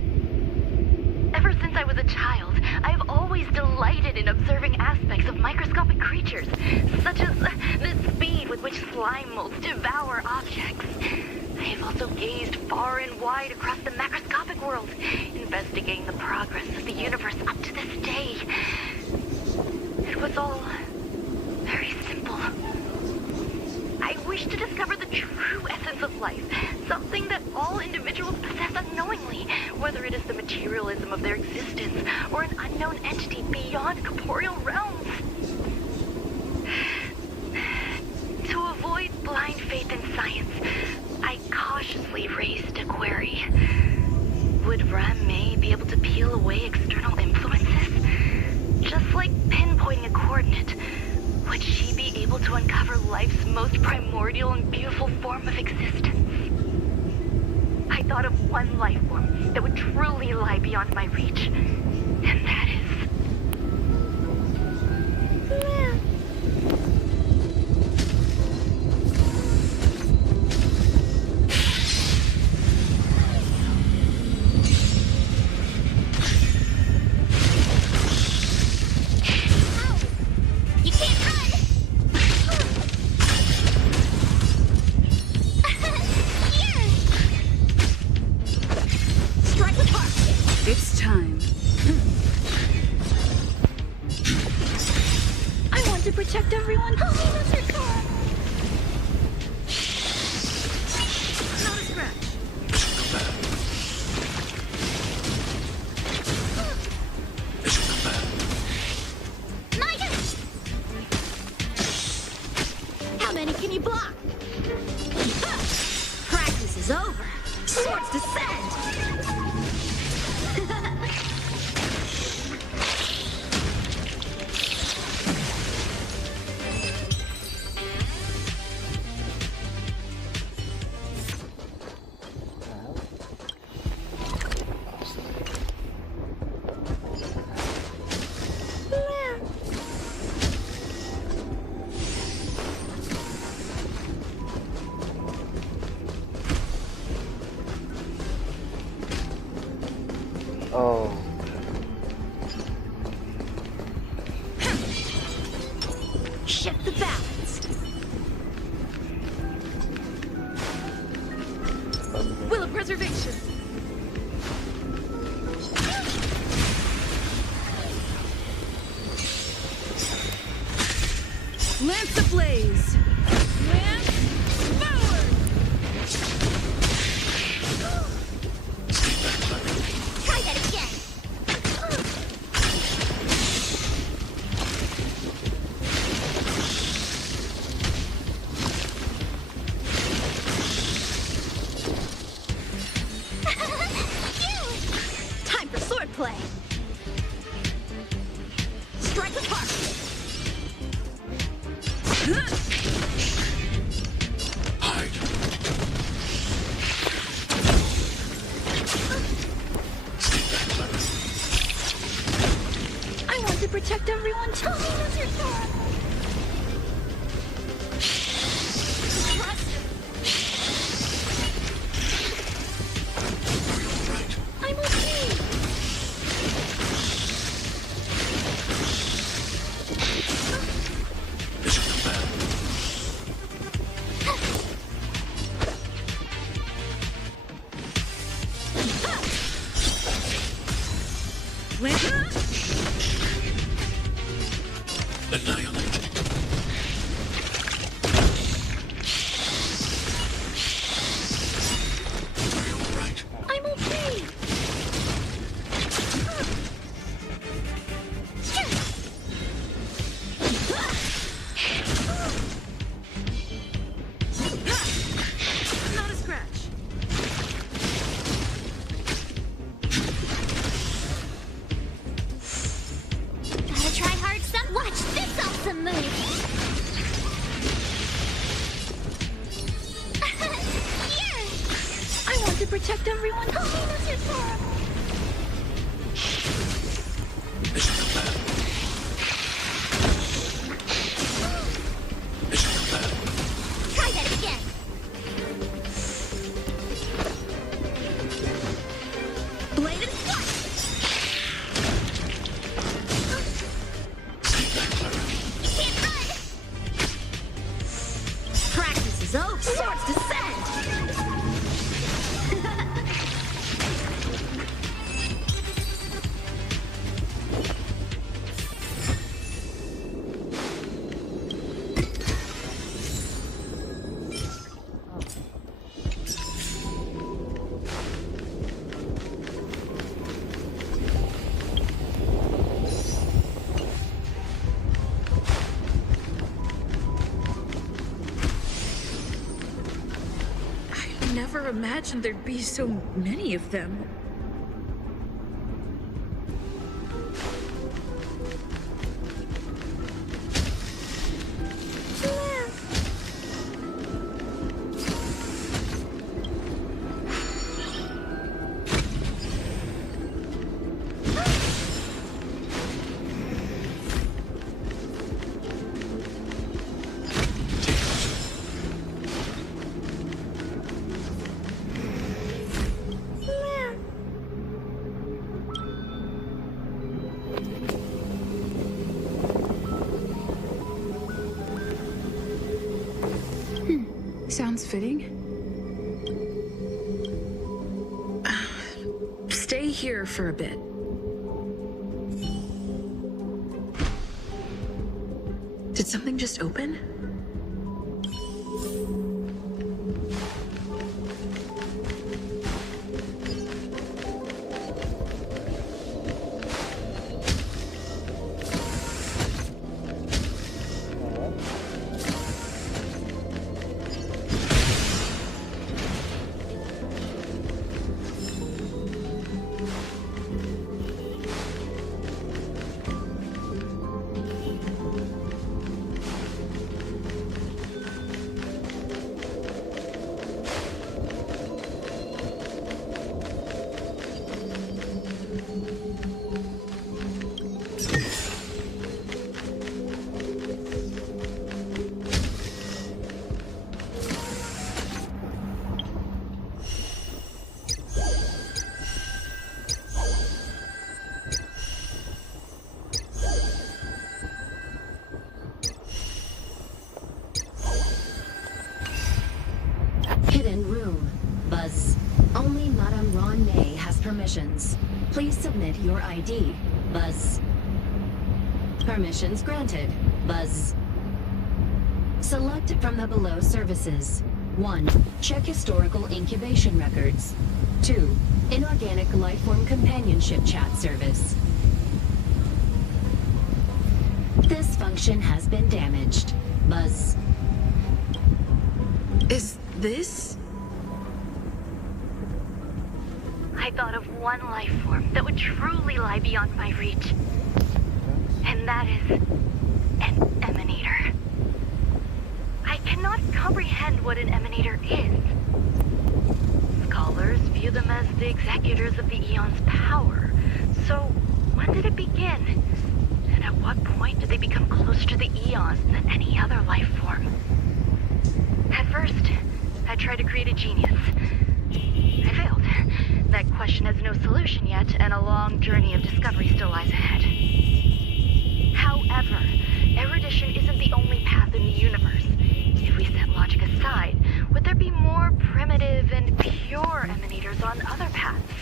Ever since I was a child, I have always delighted in observing aspects of microscopic creatures, such as the speed with which slime molds devour objects. I have also gazed far and wide across the macroscopic world, investigating the progress of the universe up to this day. It was all very simple. I wish to discover the true essence of life, something that all individuals possess unknowingly, whether it is the materialism of their existence or an unknown entity beyond corporeal realms. To avoid blind faith in science, I cautiously raised a query. Would Ram-May be able to peel away external influences? Just like pinpointing a coordinate, would she be able to uncover life's most primordial and beautiful form of existence? I thought of one life form that would truly lie beyond my reach, and that is... You can't run! to protect everyone. Oh, that's her car. Not a scratch. How many can you block? Practice is over. Swords descend. Oh. Shift the balance. Will of preservation. Lance ablaze. Lance forward. Try that again. Time for swordplay. Strike apart. Hide. I want to protect everyone. Tell me what's your thought. Are you all right? I'm okay. Mission command. Lance. Annihilate. Are you all right? I'm okay. Not a scratch. Gotta try hard some. Watch this awesome move. Here. I want to protect everyone. Tell me what's your thought. Mission command. Mission command. Try that again. Blade and swipe. Stay back, Clara. Can't run. Practice is over. Swords descend. I never imagined there'd be so many of them. Sounds fitting. Stay here for a bit. Did something just open? Hidden room. Buzz. Only Madame Ron May has permissions. Please submit your ID. Buzz. Permissions granted. Buzz. Select from the below services. 1. Check historical incubation records. 2. Inorganic lifeform companionship chat service. This function has been damaged. Buzz. Is this? I thought of one life form that would truly lie beyond my reach. And that is an emanator. I cannot comprehend what an emanator is. Scholars view them as the executors of the Eon's power. So, when did it begin? And at what point did they become closer to the Eons than any other life form? At first, I tried to create a genius. I failed. That question has no solution yet, and a long journey of discovery still lies ahead. However, erudition isn't the only path in the universe. If we set logic aside, would there be more primitive and pure emanators on other paths?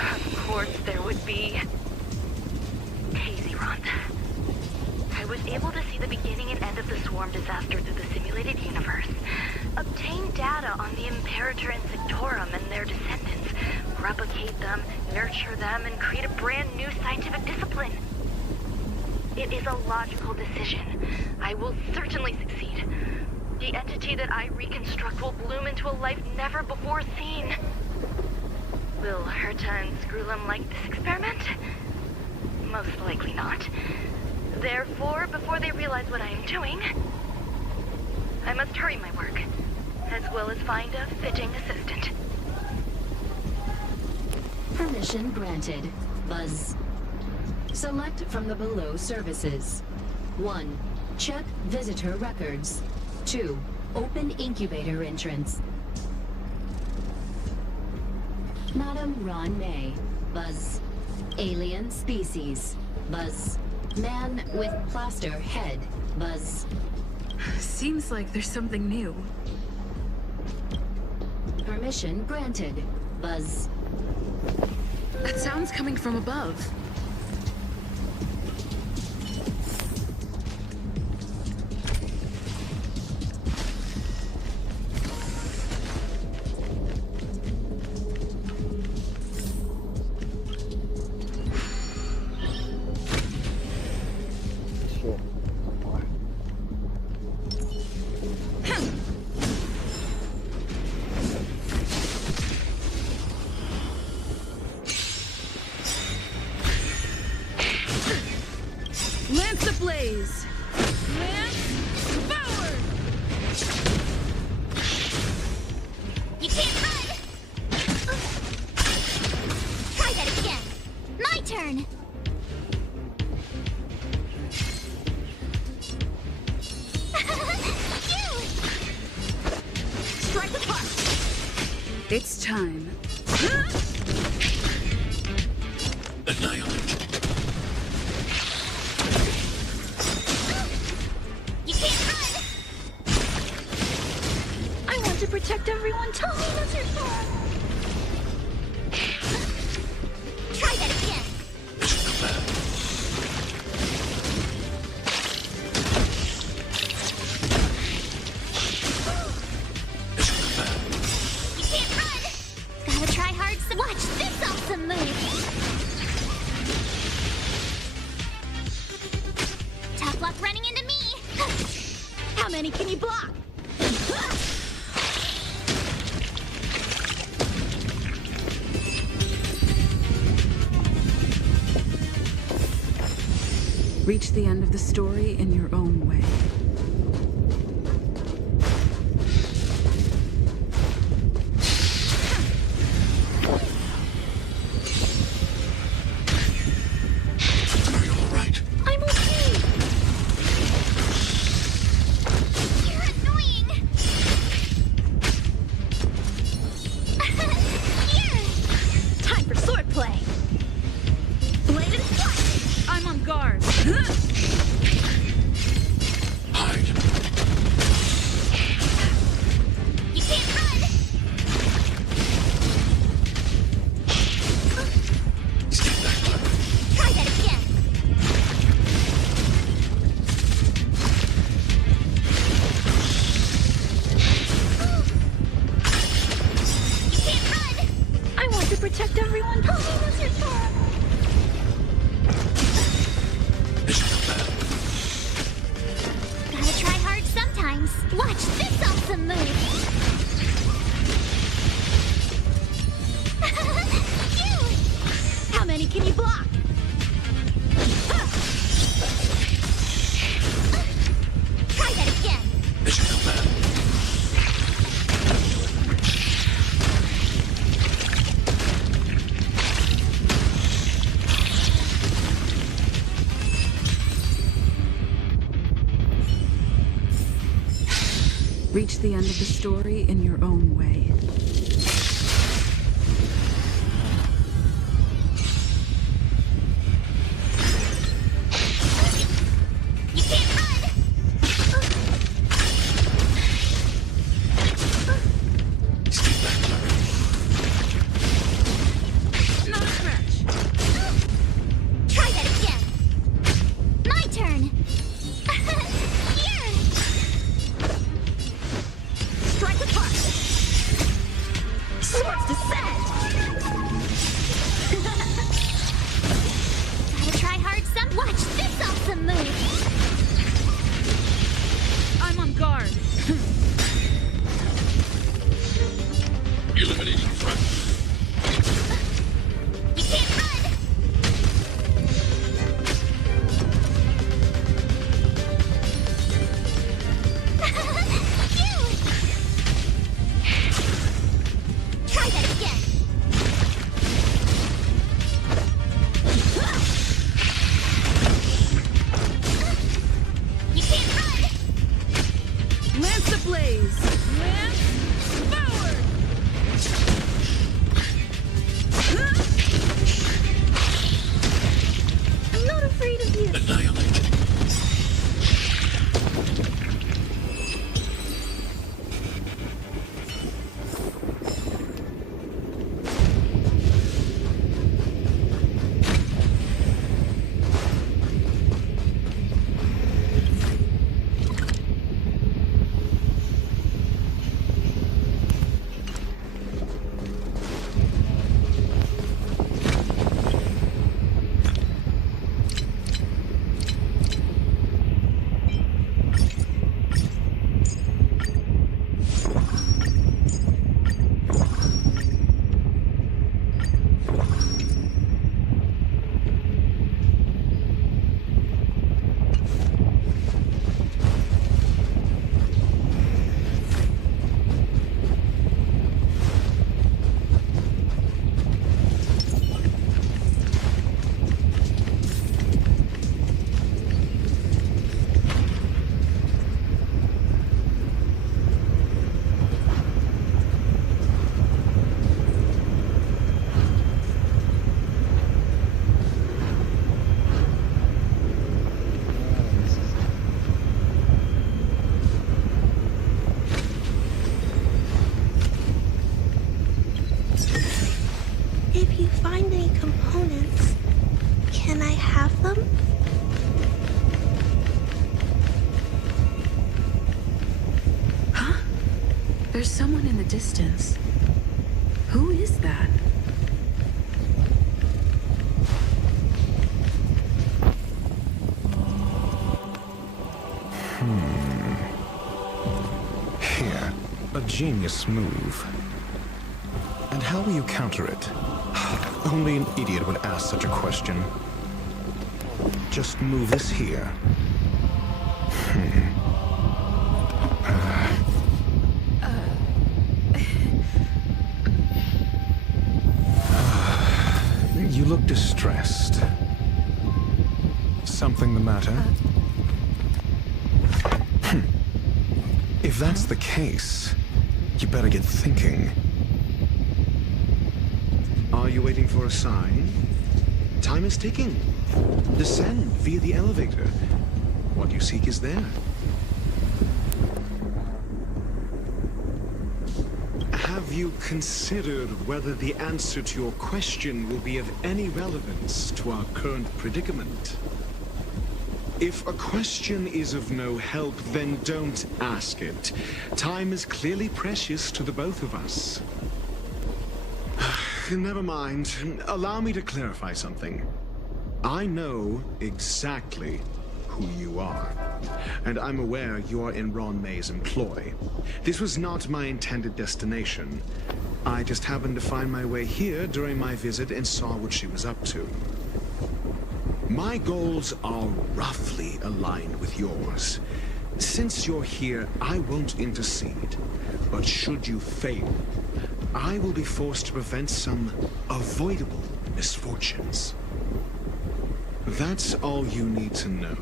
Of course there would be. Hazy-Ron. I was able to see the beginning and end of the swarm disaster through the simulated universe, obtain data on the Imperator and Sectorum and their descendants, replicate them, nurture them, and create a brand new scientific discipline. It is a logical decision. I will certainly succeed. The entity that I reconstruct will bloom into a life never before seen. Will Herta and Skrullum like this experiment? Most likely not. Therefore, before they realize what I am doing, I must hurry my work, as well as find a fitting assistant. Permission granted. Buzz. Select from the below services. 1. Check visitor records. 2. Open incubator entrance. Madame Ron May. Buzz. Alien species. Buzz. Man with plaster head. Buzz. Seems like there's something new. Permission granted. Buzz. That sound's coming from above. Lance ablaze! Lance forward! You can't run! Try that again. My turn. Strike apart. It's time. Annihilate. You can't run! I want to protect everyone. Tell me that's your fault. Try that again. Mission command. many can you block? Reach the end of the story in your own way. Are you all right? I'm okay. You're annoying. Here. Time for swordplay. Blade and slice. I'm on guard. Hide. You can't run. Stay back. Try that again. You can't run. I want to protect everyone. Tell me what's your turn. Mission complete. Gotta try hard sometimes. Watch this awesome move. Phew! How many can you block? Try that again. Mission complete. Reach the end of the story in your own way. You can't run. Stay back. Not a scratch. Try that again. My turn. Here. Strike apart. Swords descend. Gotta try hard some. Watch this awesome move. I'm on guard. Eliminating front. You can't run. Phew. Try that again. You can't run. Lance ablaze. Lance forward. I'm not afraid of you. Annihilate. If you find any components, can I have them? Huh? There's someone in the distance. Who is that? genius move. And how will you counter it? Only an idiot would ask such a question. Just move this here. You look distressed. Something the matter? If that's the case, you better get thinking. Are you waiting for a sign? Time is ticking. Descend via the elevator. What you seek is there. Have you considered whether the answer to your question will be of any relevance to our current predicament? If a question is of no help, then don't ask it. Time is clearly precious to the both of us. Never mind. Allow me to clarify something. I know exactly who you are, and I'm aware you are in Ron May's employ. This was not my intended destination. I just happened to find my way here during my visit and saw what she was up to. My goals are roughly aligned with yours. Since you're here, I won't intercede. But should you fail, I will be forced to prevent some avoidable misfortunes. That's all you need to know.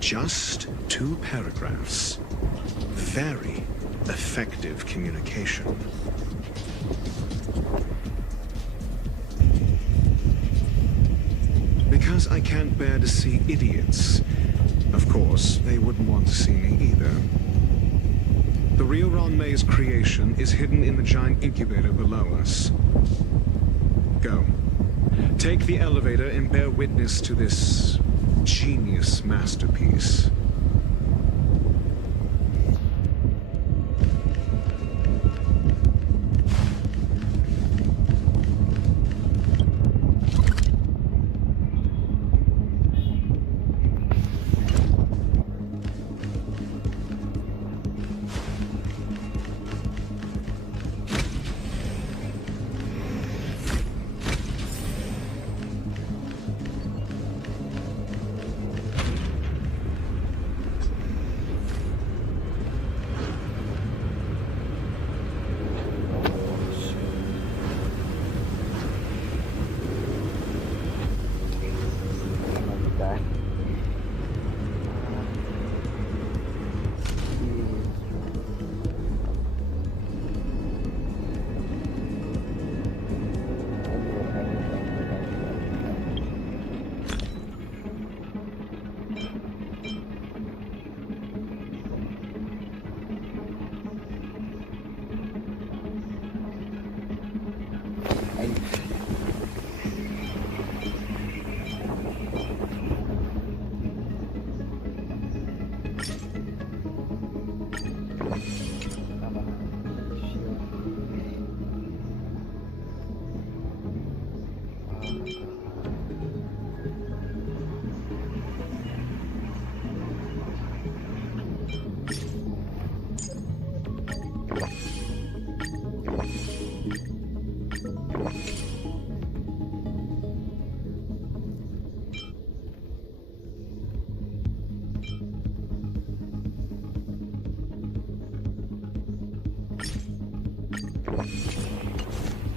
Just 2 paragraphs. Very effective communication. Because I can't bear to see idiots. Of course, they wouldn't want to see me either. The real Ron May's creation is hidden in the giant incubator below us. Go. Take the elevator and bear witness to this genius masterpiece.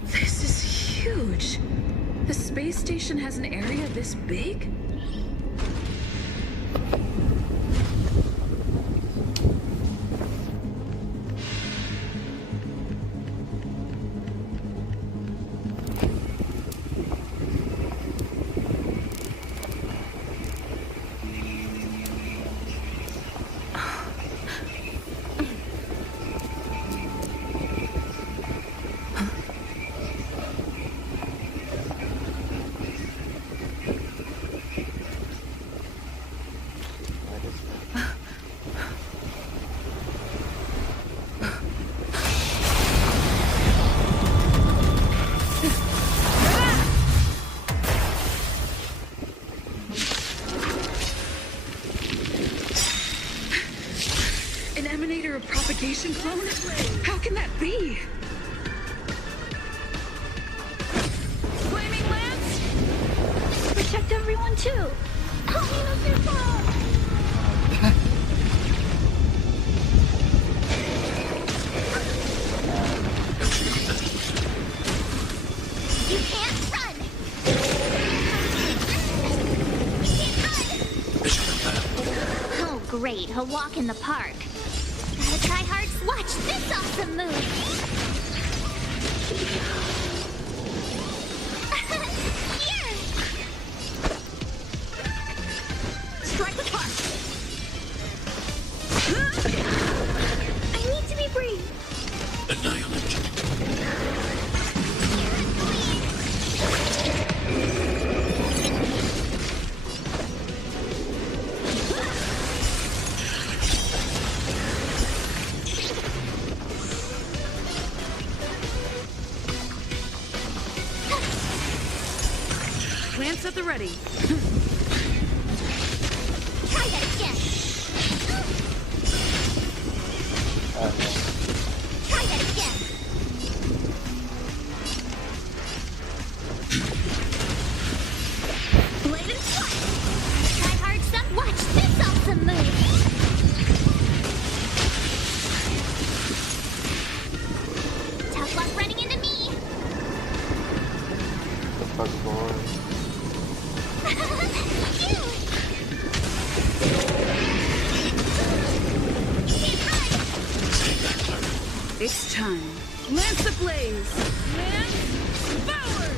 This is huge. The space station has an area this big? Eliminator a propagation clone? How can that be? Flaming Lance? Protect everyone too. Help me with your phone. You can't run. Oh, great, a walk in the park. Gotta try hard. Watch this awesome move. Here. Strike the park. I need to be brave. Annihilate. Lance at the ready. Try that again. Try that again. Blade and fly. Try hard stuff. Watch this awesome move. Tough luck running into me. The fuck's going on? It's time. Lance ablaze. Lance forward.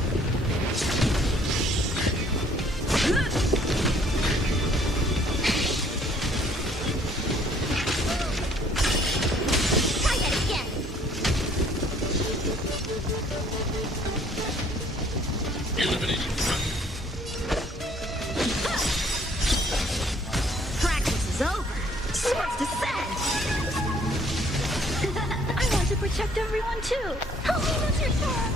Try that again. Eliminating front. Practice is over. Swords descend. I want to protect everyone too. Help me with your sword.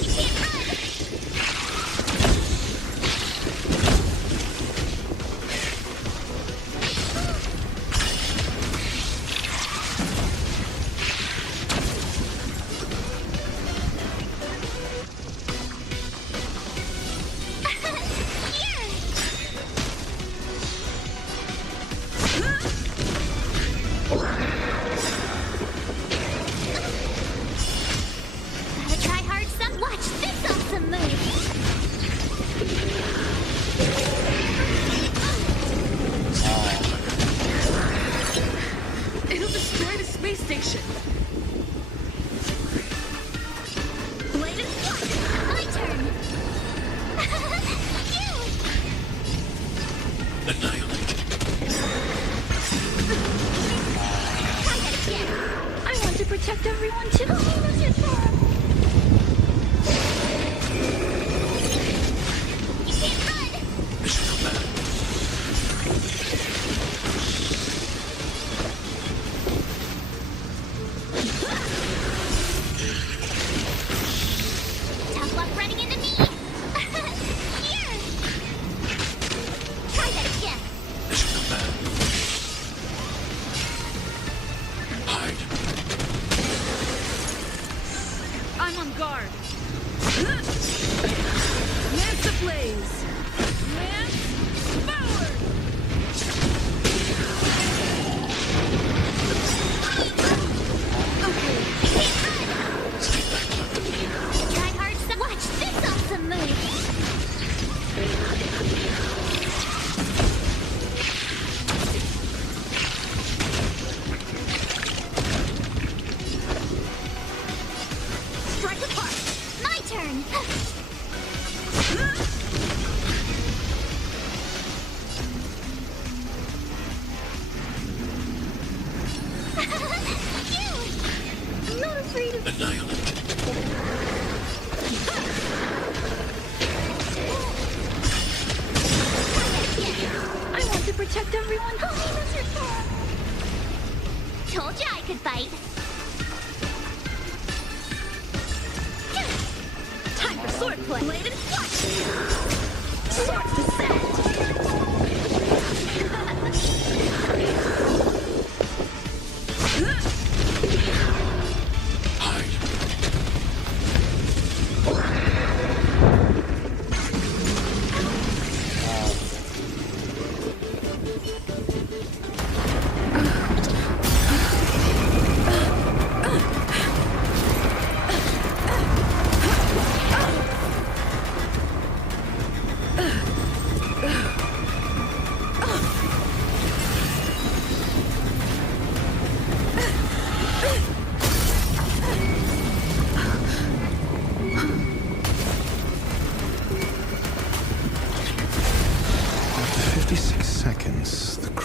You can't run. Here.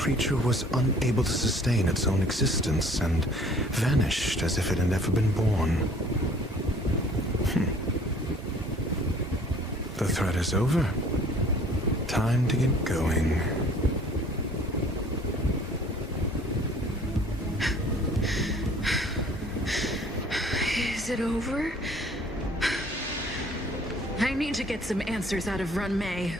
creature was unable to sustain its own existence and vanished as if it had never been born. The threat is over. Time to get going. Is it over? I need to get some answers out of Run May.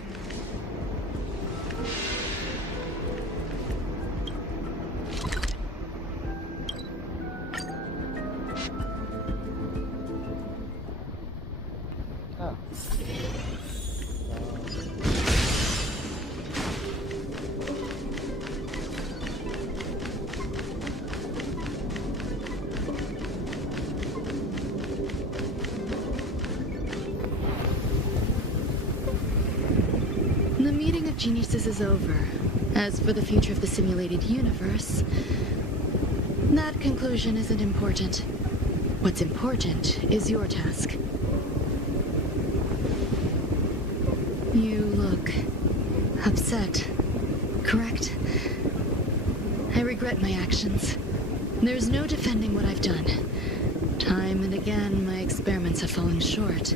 The meeting of geniuses is over. As for the future of the simulated universe, that conclusion isn't important. What's important is your task. You look upset, correct? I regret my actions. There's no defending what I've done. Time and again, my experiments have fallen short,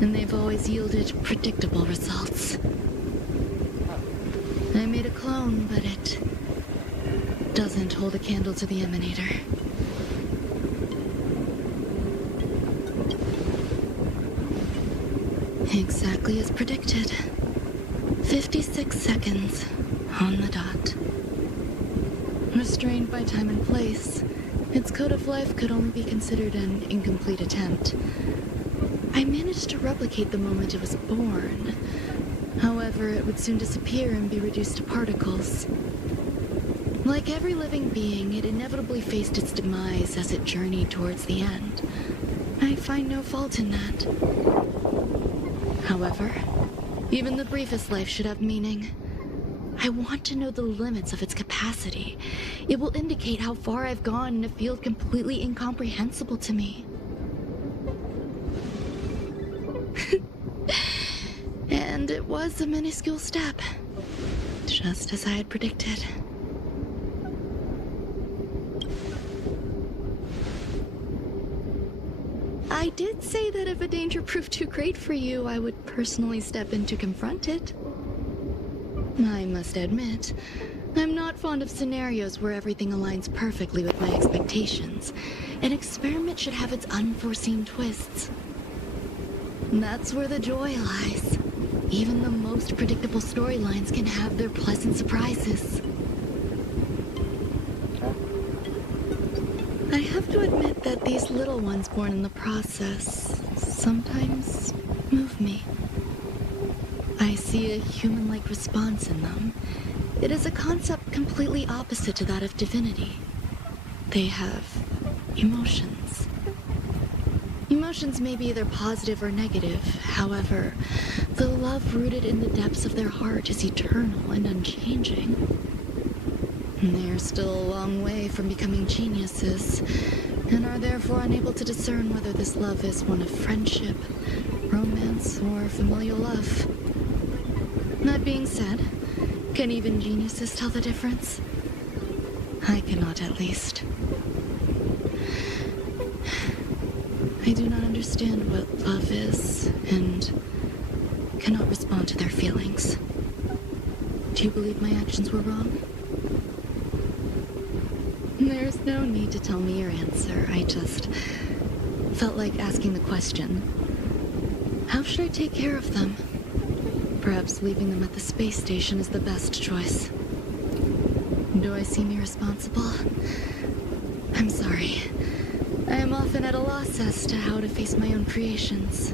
and they've always yielded predictable results. I made a clone, but it doesn't hold a candle to the emanator. Exactly as predicted. 56 seconds on the dot. Restrained by time and place, its code of life could only be considered an incomplete attempt. I managed to replicate the moment it was born. However, it would soon disappear and be reduced to particles. Like every living being, it inevitably faced its demise as it journeyed towards the end. I find no fault in that. However, even the briefest life should have meaning. I want to know the limits of its capacity. It will indicate how far I've gone in a field completely incomprehensible to me. And it was a minuscule step, just as I had predicted. I did say that if a danger proved too great for you, I would personally step in to confront it. I must admit, I'm not fond of scenarios where everything aligns perfectly with my expectations. An experiment should have its unforeseen twists. That's where the joy lies. Even the most predictable storylines can have their pleasant surprises. I have to admit that these little ones born in the process sometimes move me. I see a human-like response in them. It is a concept completely opposite to that of divinity. They have emotions. Emotions may be either positive or negative. However, the love rooted in the depths of their heart is eternal and unchanging. They're still a long way from becoming geniuses, and are therefore unable to discern whether this love is one of friendship, romance, or familial love. That being said, can even geniuses tell the difference? I cannot, at least. I do not understand what love is, and cannot respond to their feelings. Do you believe my actions were wrong? There's no need to tell me your answer. I just felt like asking the question. How should I take care of them? Perhaps leaving them at the space station is the best choice. Do I seem irresponsible? I'm sorry. I am often at a loss as to how to face my own creations.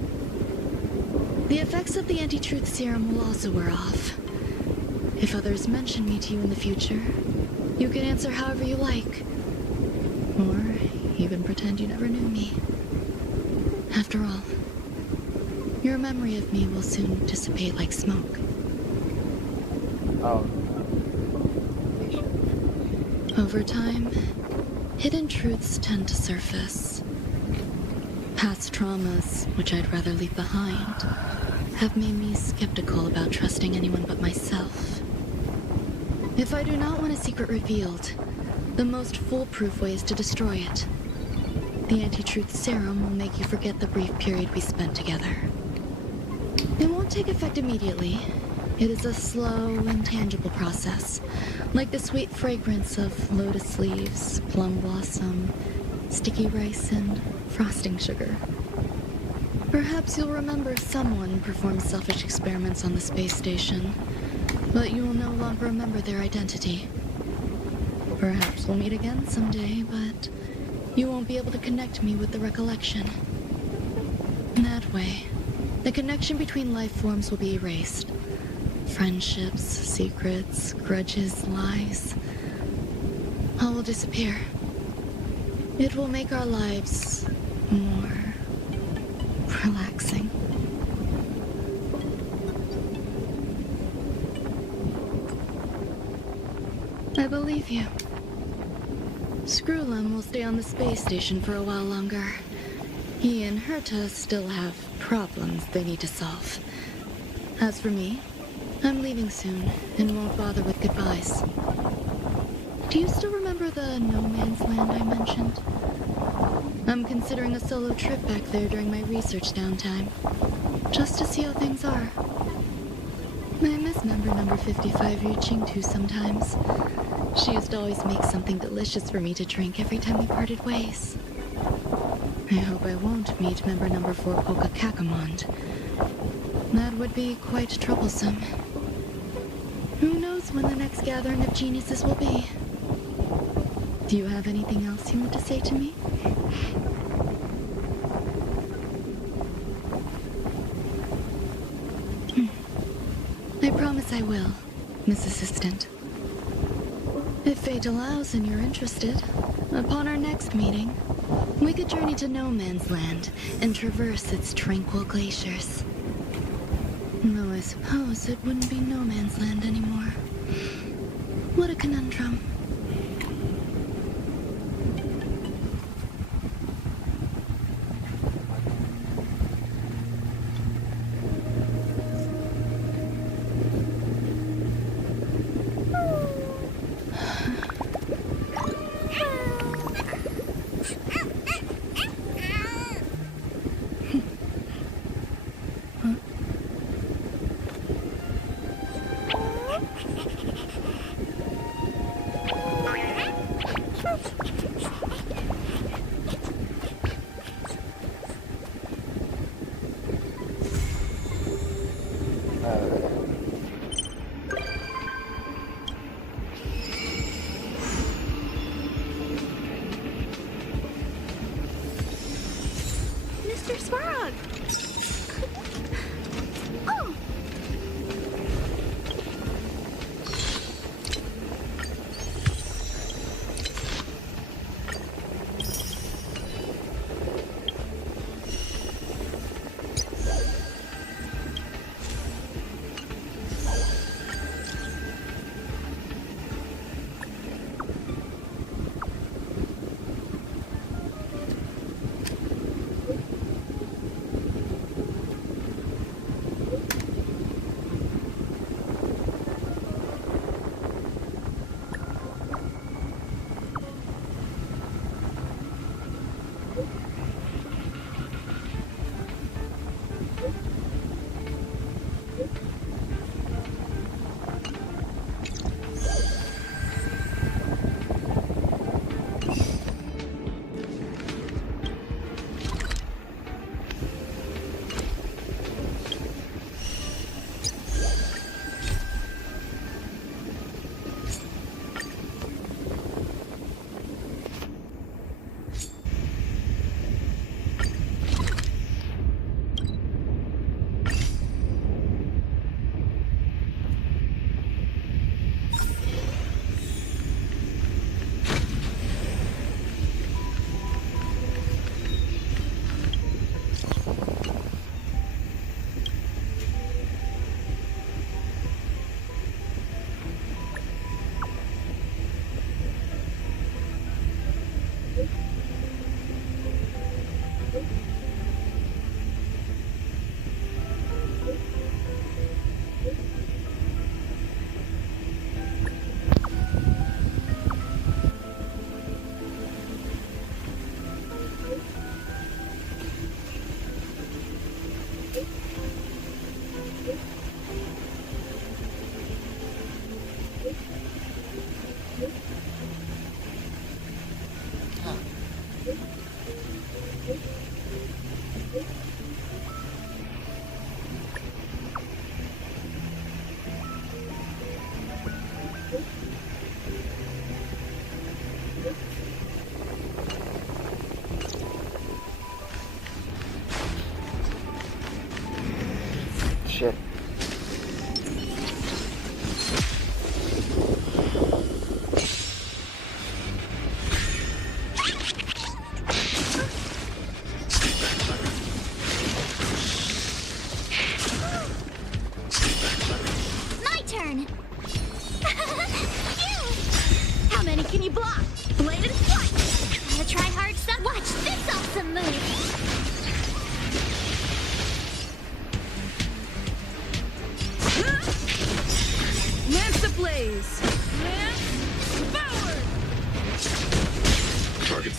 The effects of the anti-truth serum will also wear off. If others mention me to you in the future, you can answer however you like. Or even pretend you never knew me. After all, your memory of me will soon dissipate like smoke. Oh. Over time, hidden truths tend to surface. Past traumas, which I'd rather leave behind, have made me skeptical about trusting anyone but myself. If I do not want a secret revealed, the most foolproof way is to destroy it. The anti-truth serum will make you forget the brief period we spent together. It won't take effect immediately. It is a slow, intangible process, like the sweet fragrance of lotus leaves, plum blossom, sticky rice, and frosting sugar. Perhaps you'll remember someone performed selfish experiments on the space station, but you will no longer remember their identity. Perhaps we'll meet again someday, but you won't be able to connect me with the recollection. That way, the connection between life forms will be erased. Friendships, secrets, grudges, lies, all will disappear. It will make our lives more relaxing. I believe you. Screwlum will stay on the space station for a while longer. He and Herta still have problems they need to solve. As for me, I'm leaving soon and won't bother with goodbyes. Do you still remember the no man's land I mentioned? I'm considering a solo trip back there during my research downtime, just to see how things are. I miss member number 55 reaching to sometimes. She used to always make something delicious for me to drink every time we parted ways. I hope I won't meet member number 4 Polka Kakamond. That would be quite troublesome. Who knows when the next gathering of geniuses will be? Do you have anything else you want to say to me? I promise I will, Miss Assistant. If fate allows and you're interested, upon our next meeting, we could journey to No Man's Land and traverse its tranquil glaciers. Though I suppose it wouldn't be No Man's Land anymore. What a conundrum.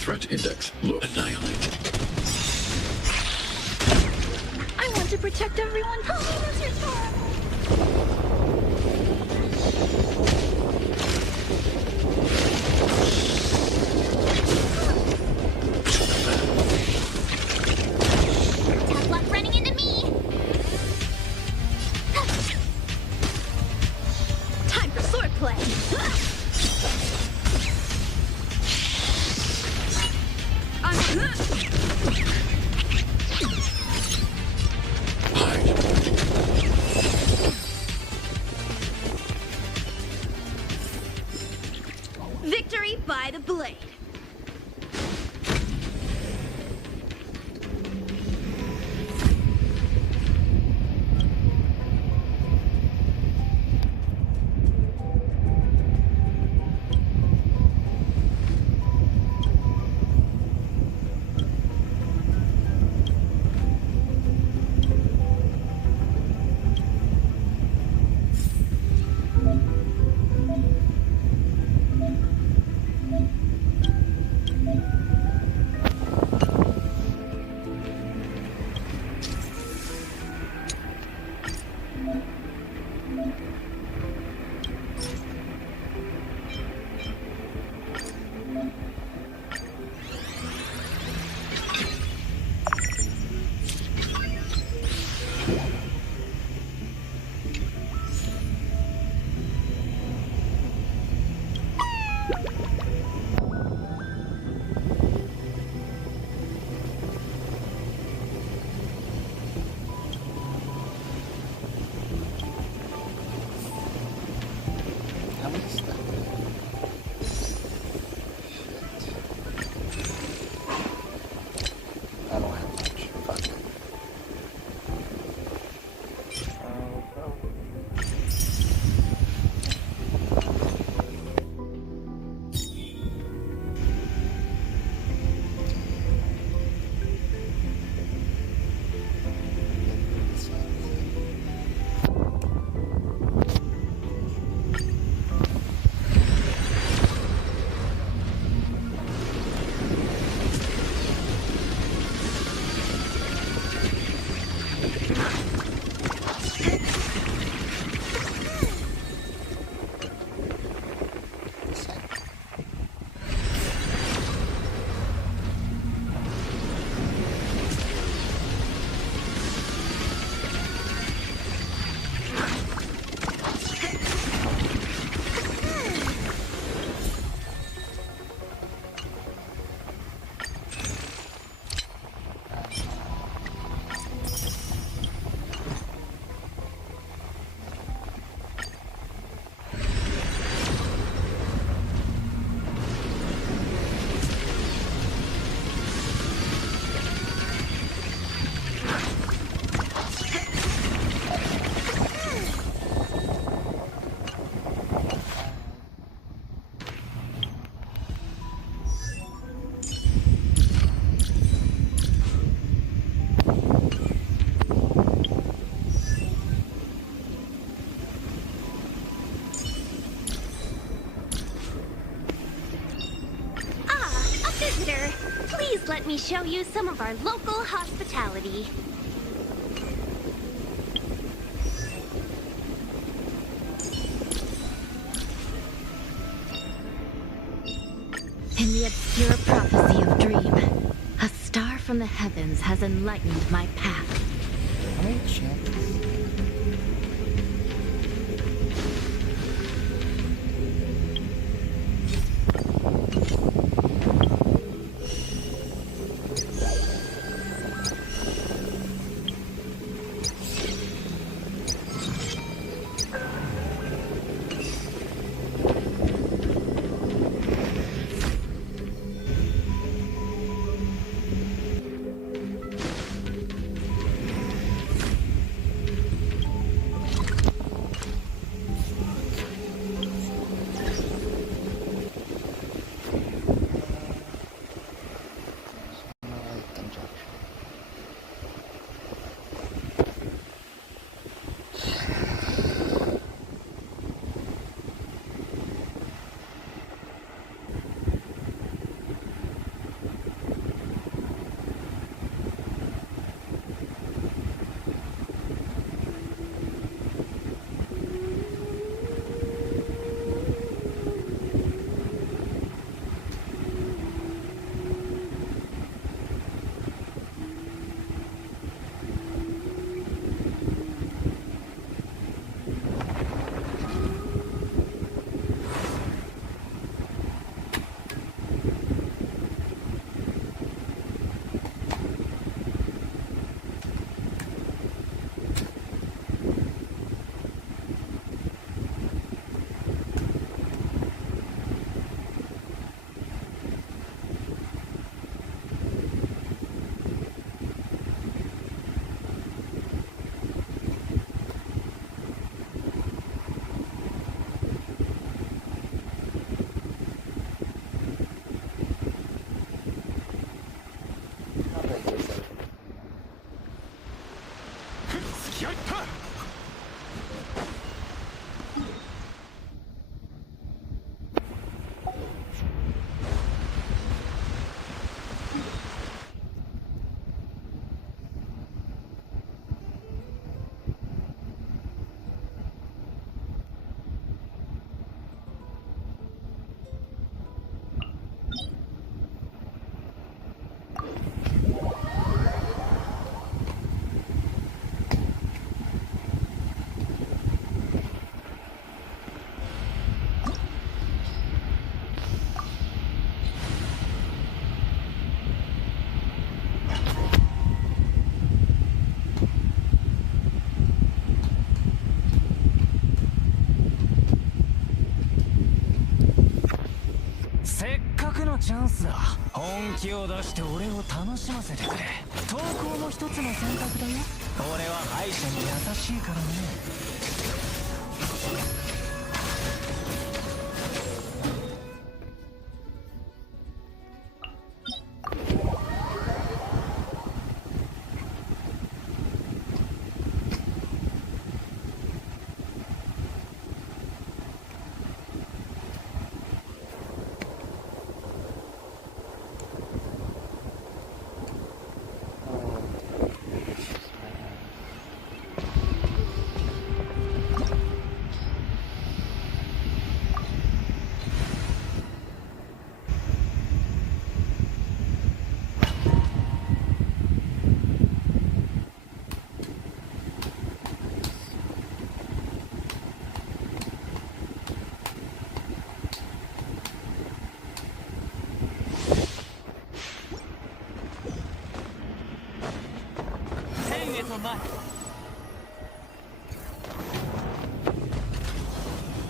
Threat index low. Annihilate. I want to protect everyone. Help me, Mr. Storm! Tough luck running into me. Time for swordplay. Victory by the blade. How many stuff? I don't have much. Fuck it. Please let me show you some of our local hospitality. In the obscure prophecy of Dream, a star from the heavens has enlightened my path. How many chances? チャンスだ。本気を出して俺を楽しませてくれ。投稿も一つの選択だよ。俺は敗者に優しいからね。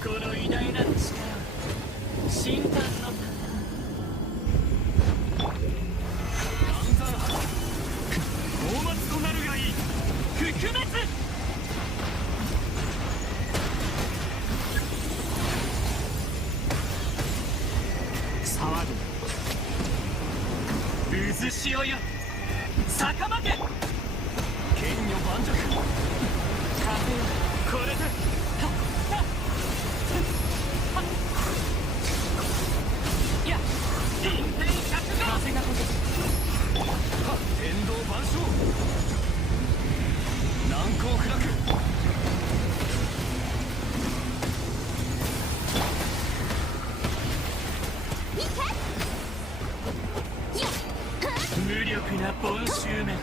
この偉大なる力、新刊の暗算発大松となるがいい。覆滅。騒ぐ渦潮よ、逆負け。剣女盤石。風よ、これで臨天百が風が吹く。天道万象、難攻不落。無力なボンシューメン。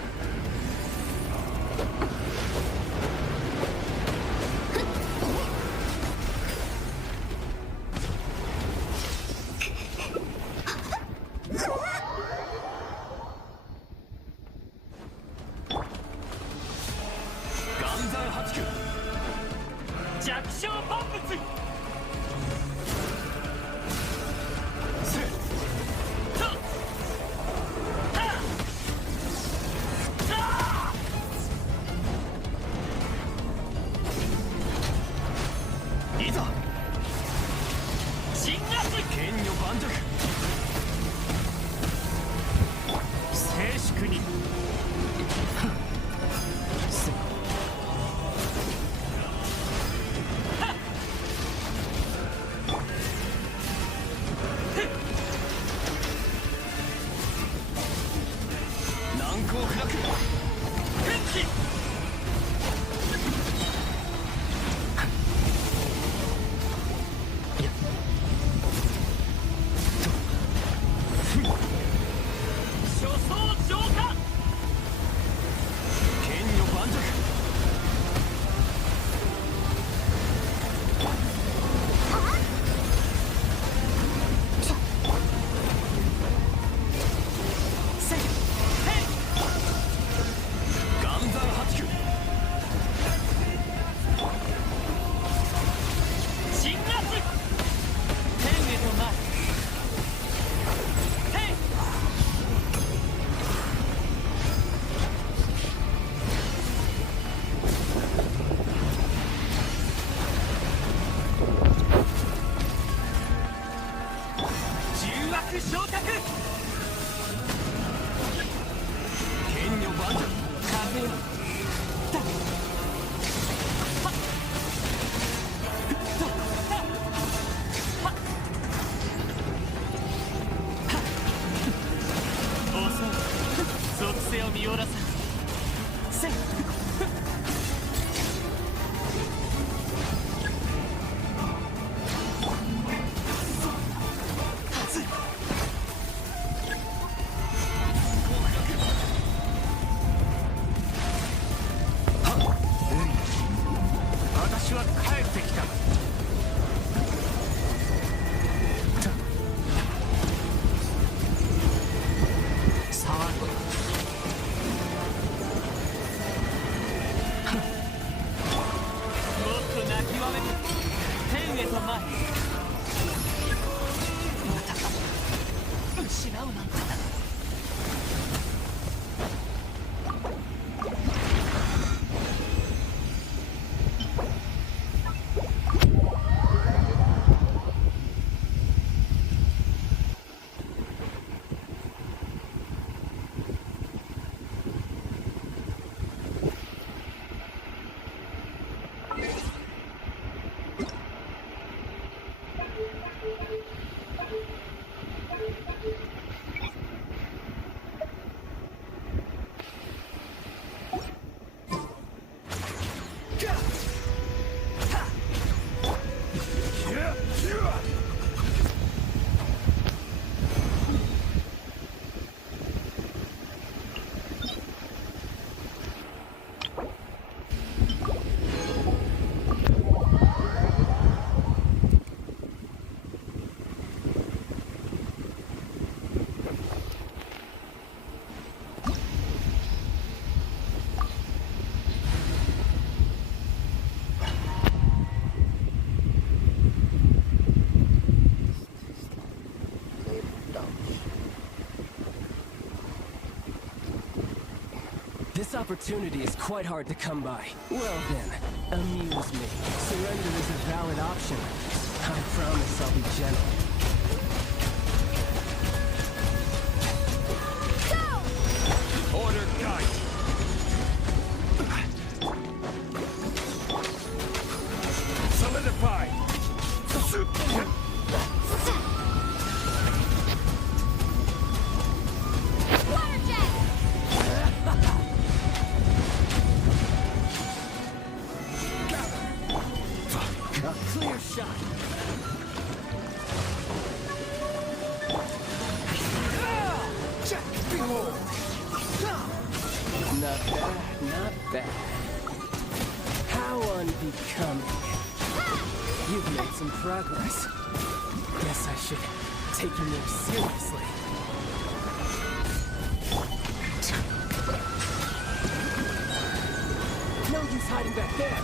弱小万物。いざ鎮圧。剣女盤石。静粛に。うなんて。This opportunity is quite hard to come by. Well then, amuse me. Surrender is a valid option. I promise I'll be gentle. Go! Order guide! Solidify! Clear shot. Not bad, not bad. How unbecoming. You've made some progress. Guess I should take you more seriously. No use hiding back there.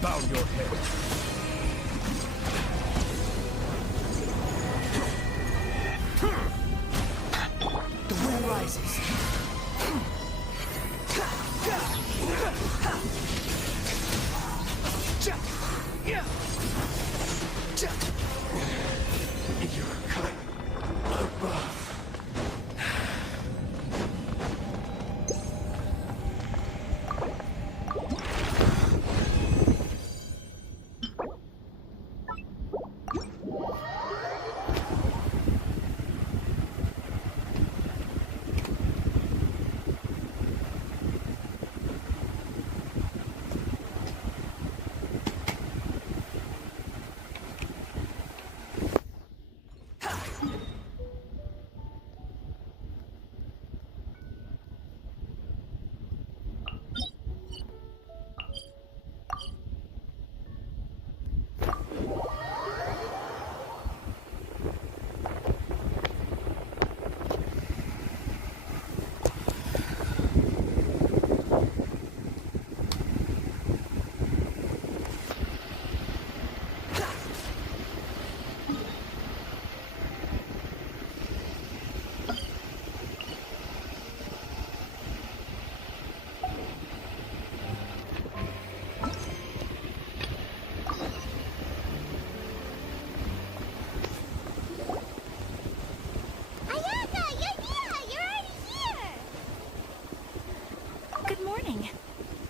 Bow your head. The wind rises. You're cut above.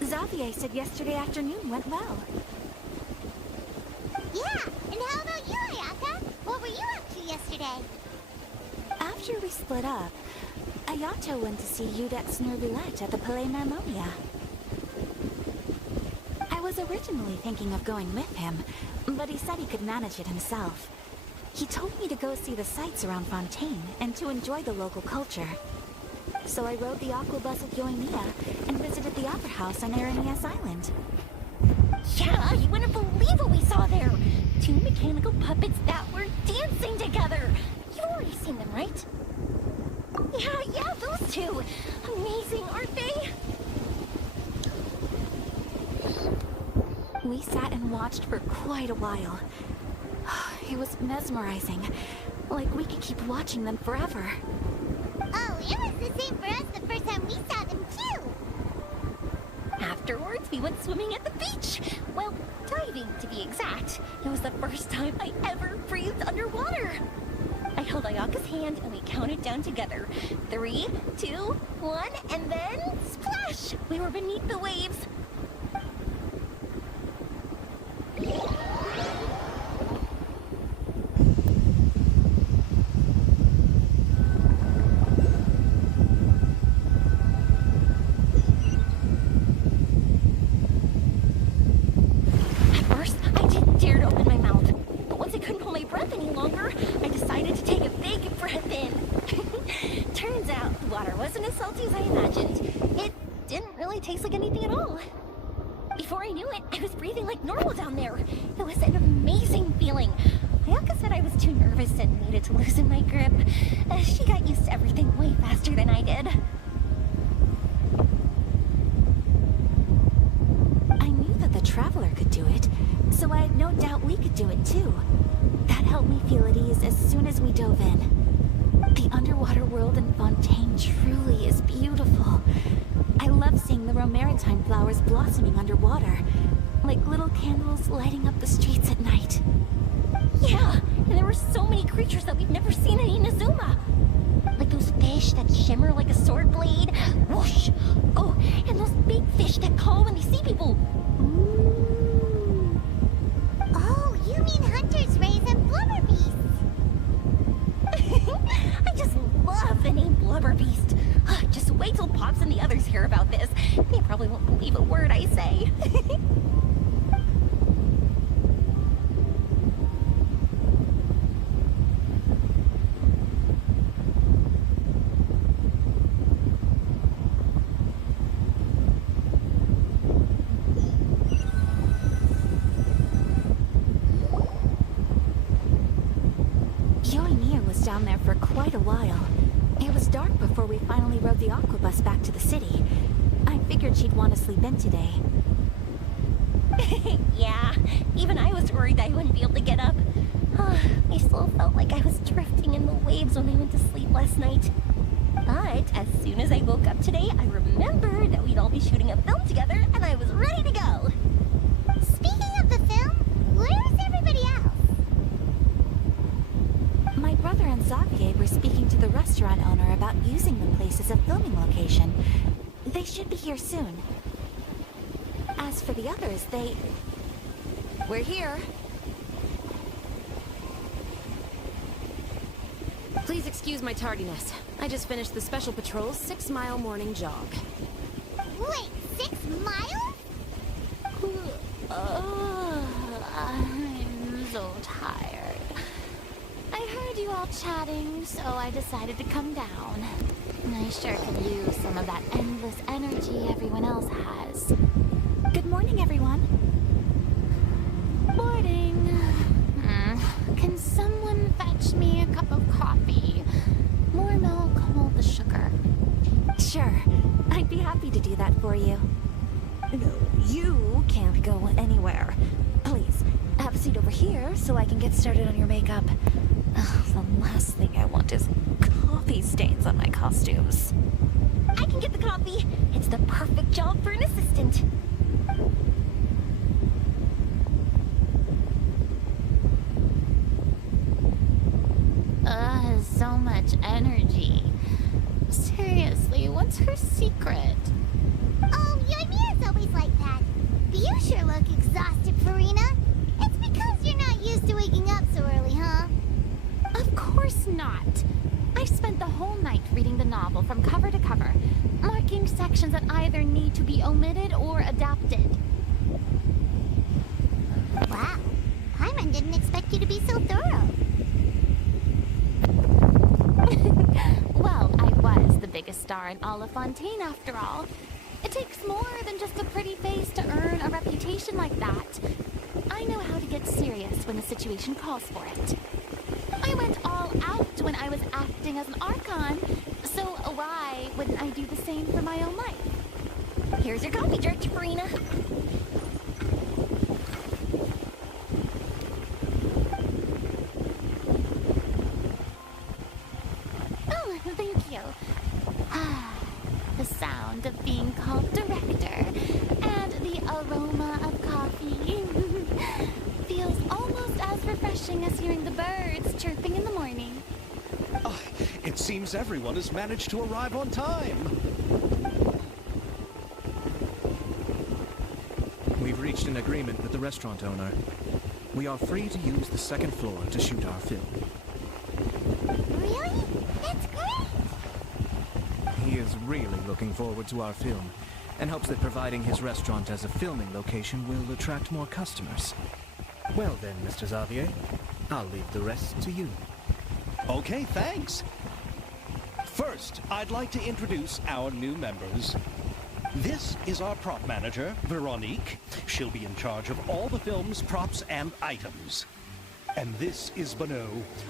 Xavier said yesterday afternoon went well. Yeah, and how about you, Ayaka? What were you up to yesterday? After we split up, Ayato went to see Udet's Nervulette at the Palais Marmonia. I was originally thinking of going with him, but he said he could manage it himself. He told me to go see the sights around Fontaine and to enjoy the local culture. So I rode the aqua bus with Yoimiya and visited the opera house on Aranias Island. Yeah, you wouldn't believe what we saw there. 2 mechanical puppets that were dancing together. You've already seen them, right? Yeah, those two. Amazing, aren't they? We sat and watched for quite a while. It was mesmerizing. Like we could keep watching them forever. Oh, it was the same for us the first time we saw them, too. Afterwards, we went swimming at the beach. Well, diving, to be exact. It was the first time I ever breathed underwater. I held Ayaka's hand and we counted down together. 3, 2, 1, and then splash! We were beneath the waves. Taste like anything at all. Before I knew it, I was breathing like normal down there. It was an amazing feeling. Ayaka said I was too nervous and needed to loosen my grip. She got used to everything way faster than I did. I knew that the Traveler could do it, so I had no doubt we could do it too. That helped me feel at ease as soon as we dove in. The underwater world in Fontaine truly is beautiful. I love seeing the romaritime flowers blossoming underwater, like little candles lighting up the streets at night. Yeah, and there were so many creatures that we've never seen in Inazuma. Like those fish that shimmer like a sword blade. Whoosh! Oh, and those big fish that call when they see people. Ooh. Oh, you mean hunters' rays and blubber beasts. I just love the name Blubber Beast. Just wait till Pops and the others hear about this. They probably won't believe a word I say. Yoimiya was down there for quite a while. It was dark before we finally rode the aqua bus back to the city. I figured she'd want to sleep in today. Yeah, even I was worried I wouldn't be able to get up. I still felt like I was drifting in the waves when I went to sleep last night. But as soon as I woke up today, I remembered that we'd all be shooting a film together, and I was ready to go. Speaking of the film, where's everybody else? My brother and Xavier were speaking to the restaurant owner about using the place as a filming location. They should be here soon. As for the others, we're here. Please excuse my tardiness. I just finished the Special Patrol's 6-mile morning jog. Wait, 6 miles? I'm so tired. I heard you all chatting, so I decided to come down. I sure could use some of that endless energy everyone else has. Good morning, everyone. Morning. Can someone fetch me a cup of coffee? More milk, hold the sugar. Sure. I'd be happy to do that for you. No, you can't go anywhere. Please, have a seat over here so I can get started on your makeup. The last thing I want is coffee stains on my costumes. I can get the coffee. It's the perfect job for an assistant. So much energy. Seriously, what's her secret? Oh, Yoimiya's always like that. But you sure look exhausted, Farina. It's because you're not used to waking up so early, huh? Of course not. I spent the whole night reading the novel from cover to cover, marking sections that either need to be omitted or adapted. Wow. Paimon didn't expect you to be so thorough. biggest star in all of Fontaine, after all. It takes more than just a pretty face to earn a reputation like that. I know how to get serious when the situation calls for it. I went all out when I was acting as an Archon, so why wouldn't I do the same for my own life? Here's your coffee, George Farina. Oh, thank you. The sound of being called director and the aroma of coffee feels almost as refreshing as hearing the birds chirping in the morning. Oh, it seems everyone has managed to arrive on time. We've reached an agreement with the restaurant owner. We are free to use the second floor to shoot our film. Really? That's great! He is really looking forward to our film, and hopes that providing his restaurant as a filming location will attract more customers. Well then, Mr. Xavier, I'll leave the rest to you. Okay, thanks. First, I'd like to introduce our new members. This is our prop manager, Veronique. She'll be in charge of all the film's props and items. And this is Bonneau,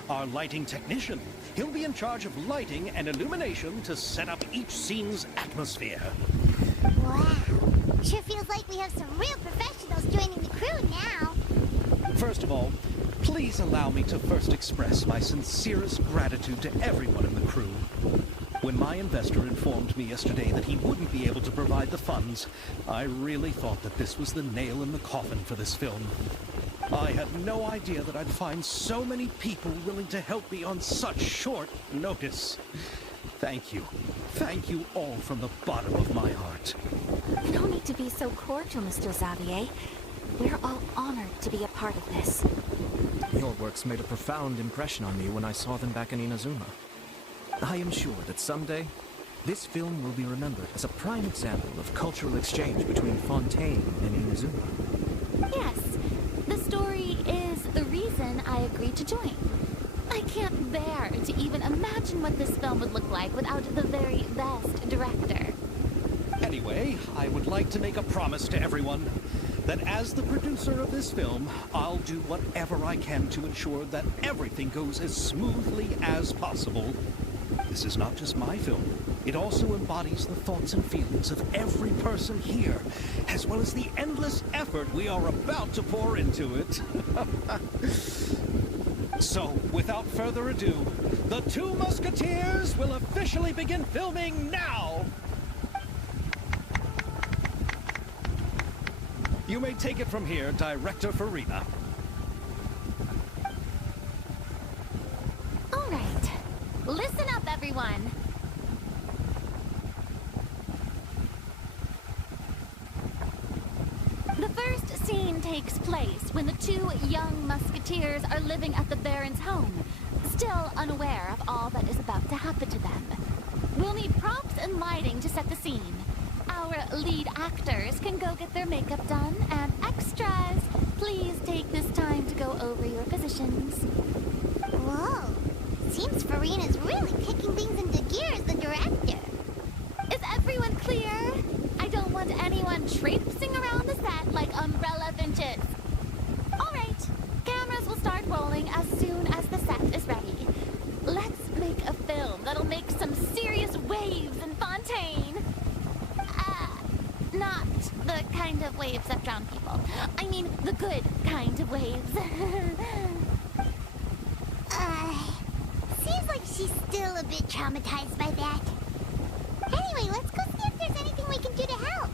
our lighting technician. He'll be in charge of lighting and illumination to set up each scene's atmosphere. Wow. Sure feels like we have some real professionals joining the crew now. First of all, please allow me to first express my sincerest gratitude to everyone in the crew. When my investor informed me yesterday that he wouldn't be able to provide the funds, I really thought that this was the nail in the coffin for this film. I had no idea that I'd find so many people willing to help me on such short notice. Thank you. Thank you all from the bottom of my heart. You don't need to be so cordial, Mr. Xavier. We're all honored to be a part of this. Your works made a profound impression on me when I saw them back in Inazuma. I am sure that someday, this film will be remembered as a prime example of cultural exchange between Fontaine and Inazuma. Yes, the story is the reason I agreed to join. I can't bear to even imagine what this film would look like without the very best director. Anyway, I would like to make a promise to everyone that as the producer of this film, I'll do whatever I can to ensure that everything goes as smoothly as possible. This is not just my film. It also embodies the thoughts and feelings of every person here, as well as the endless effort we are about to pour into it. So, without further ado, the Two Musketeers will officially begin filming now! You may take it from here, Director Farina. All right. Listen up, everyone. The first scene takes place when the two young musketeers are living at the Baron's home, still unaware of all that is about to happen to them. We'll need props and lighting to set the scene. Our lead actors can go get their makeup done, and extras, please take this time to go over your positions. Whoa. Seems Farina's really kicking things into gear as the director. Is everyone clear? I don't want anyone traipsing around the set like umbrella finches. All right, cameras will start rolling as soon as the set is ready. Let's make a film that'll make some serious waves in Fontaine. Not the kind of waves that drown people. I mean, the good kind of waves. Seems like she's still a bit traumatized by that. Anyway, let's go see if there's anything we can do to help.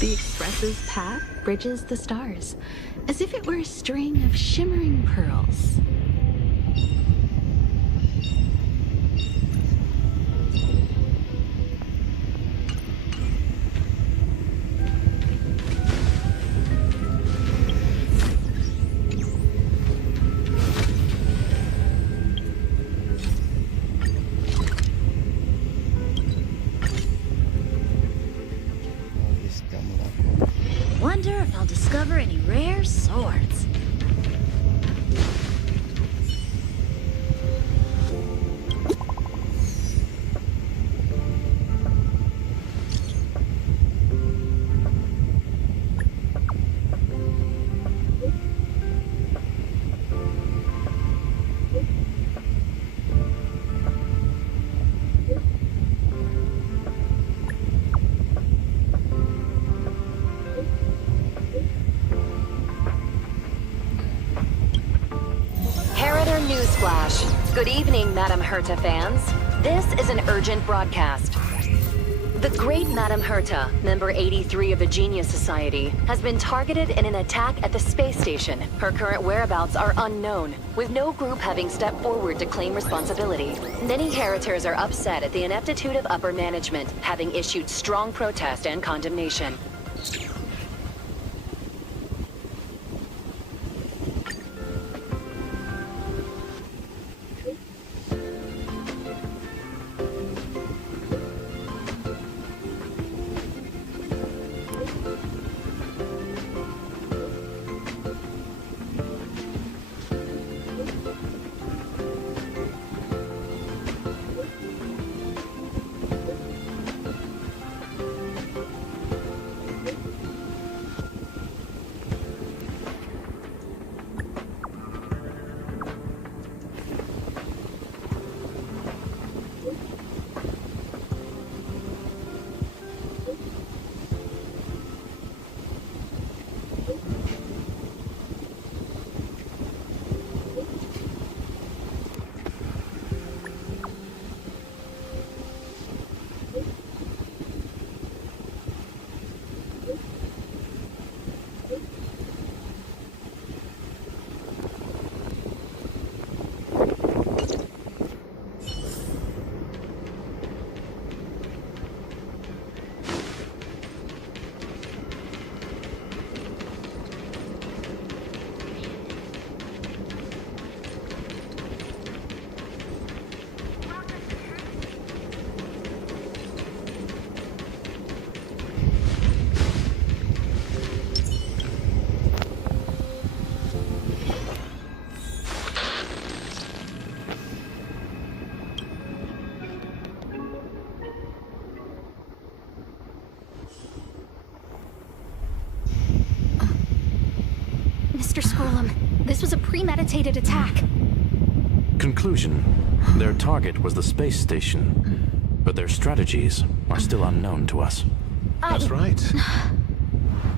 The express's path bridges the stars, as if it were a string of shimmering pearls. Wonder if I'll discover any rare swords. Newsflash. Good evening, Madame Herta fans. This is an urgent broadcast. The great Madame Herta, member 83 of the Genius Society, has been targeted in an attack at the space station. Her current whereabouts are unknown, with no group having stepped forward to claim responsibility. Many Heritors are upset at the ineptitude of upper management, having issued strong protest and condemnation. Mr. Scrollum, this was a premeditated attack. Conclusion. Their target was the space station, but their strategies are still unknown to us. That's right.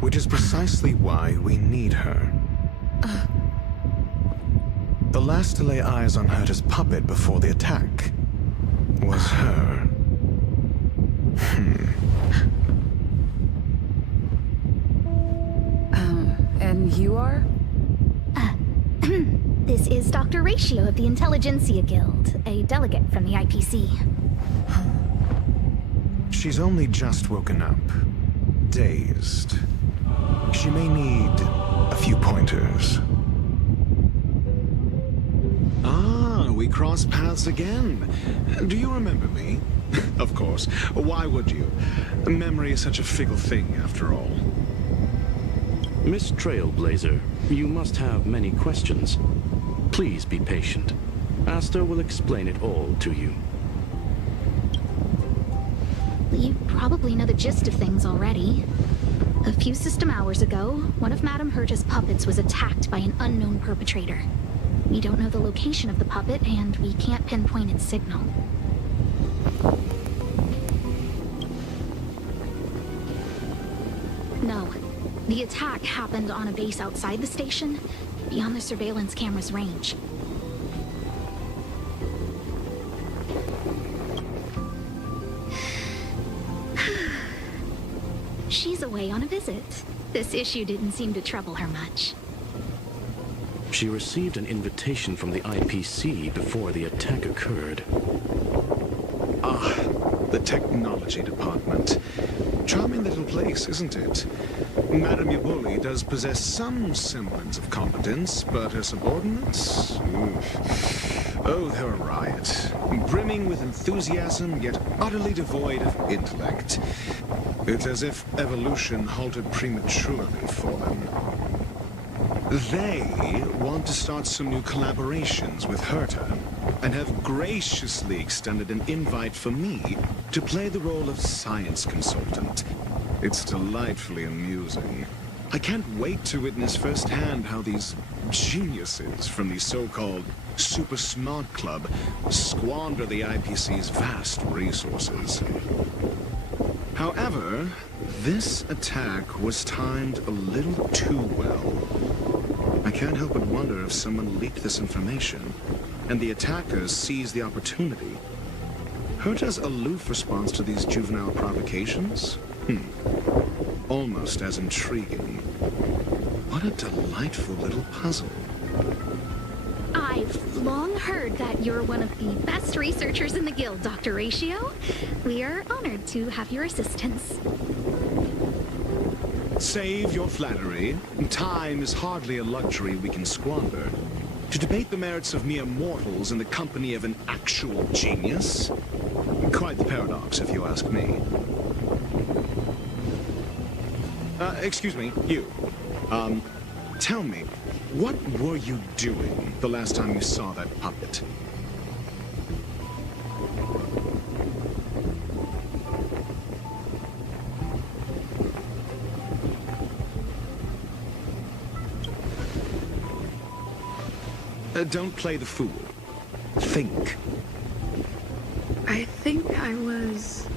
Which is precisely why we need her. The last to lay eyes on Herta's puppet before the attack was her. And you are? This is Dr. Ratio of the Intelligentsia Guild, a delegate from the IPC. She's only just woken up, dazed. She may need a few pointers. Ah, we cross paths again. Do you remember me? Of course. Why would you? Memory is such a fickle thing, after all. Miss Trailblazer, you must have many questions. Please be patient. Aster will explain it all to you. You probably know the gist of things already. A few system hours ago, one of Madame Herta's puppets was attacked by an unknown perpetrator. We don't know the location of the puppet, and we can't pinpoint its signal. No. The attack happened on a base outside the station, beyond the surveillance camera's range. She's away on a visit. This issue didn't seem to trouble her much. She received an invitation from the IPC before the attack occurred. Ah, the technology department. Charming little place, isn't it? Madame Yabuli does possess some semblance of competence, but her subordinates? Oof. Oh, they're a riot. Brimming with enthusiasm, yet utterly devoid of intellect. It's as if evolution halted prematurely for them. They want to start some new collaborations with Herta, and have graciously extended an invite for me to play the role of science consultant. It's delightfully amusing. I can't wait to witness firsthand how these geniuses from the so-called Super Smart Club squander the IPC's vast resources. However, this attack was timed a little too well. I can't help but wonder if someone leaked this information, and the attackers seized the opportunity. Herta's aloof response to these juvenile provocations? Almost as intriguing. What a delightful little puzzle. I've long heard that you're one of the best researchers in the guild, Dr. Ratio. We are honored to have your assistance. Save your flattery. Time is hardly a luxury we can squander. To debate the merits of mere mortals in the company of an actual genius? Quite the paradox, if you ask me. Excuse me, you. Tell me, what were you doing the last time you saw that puppet? Don't play the fool. Think. I think I was...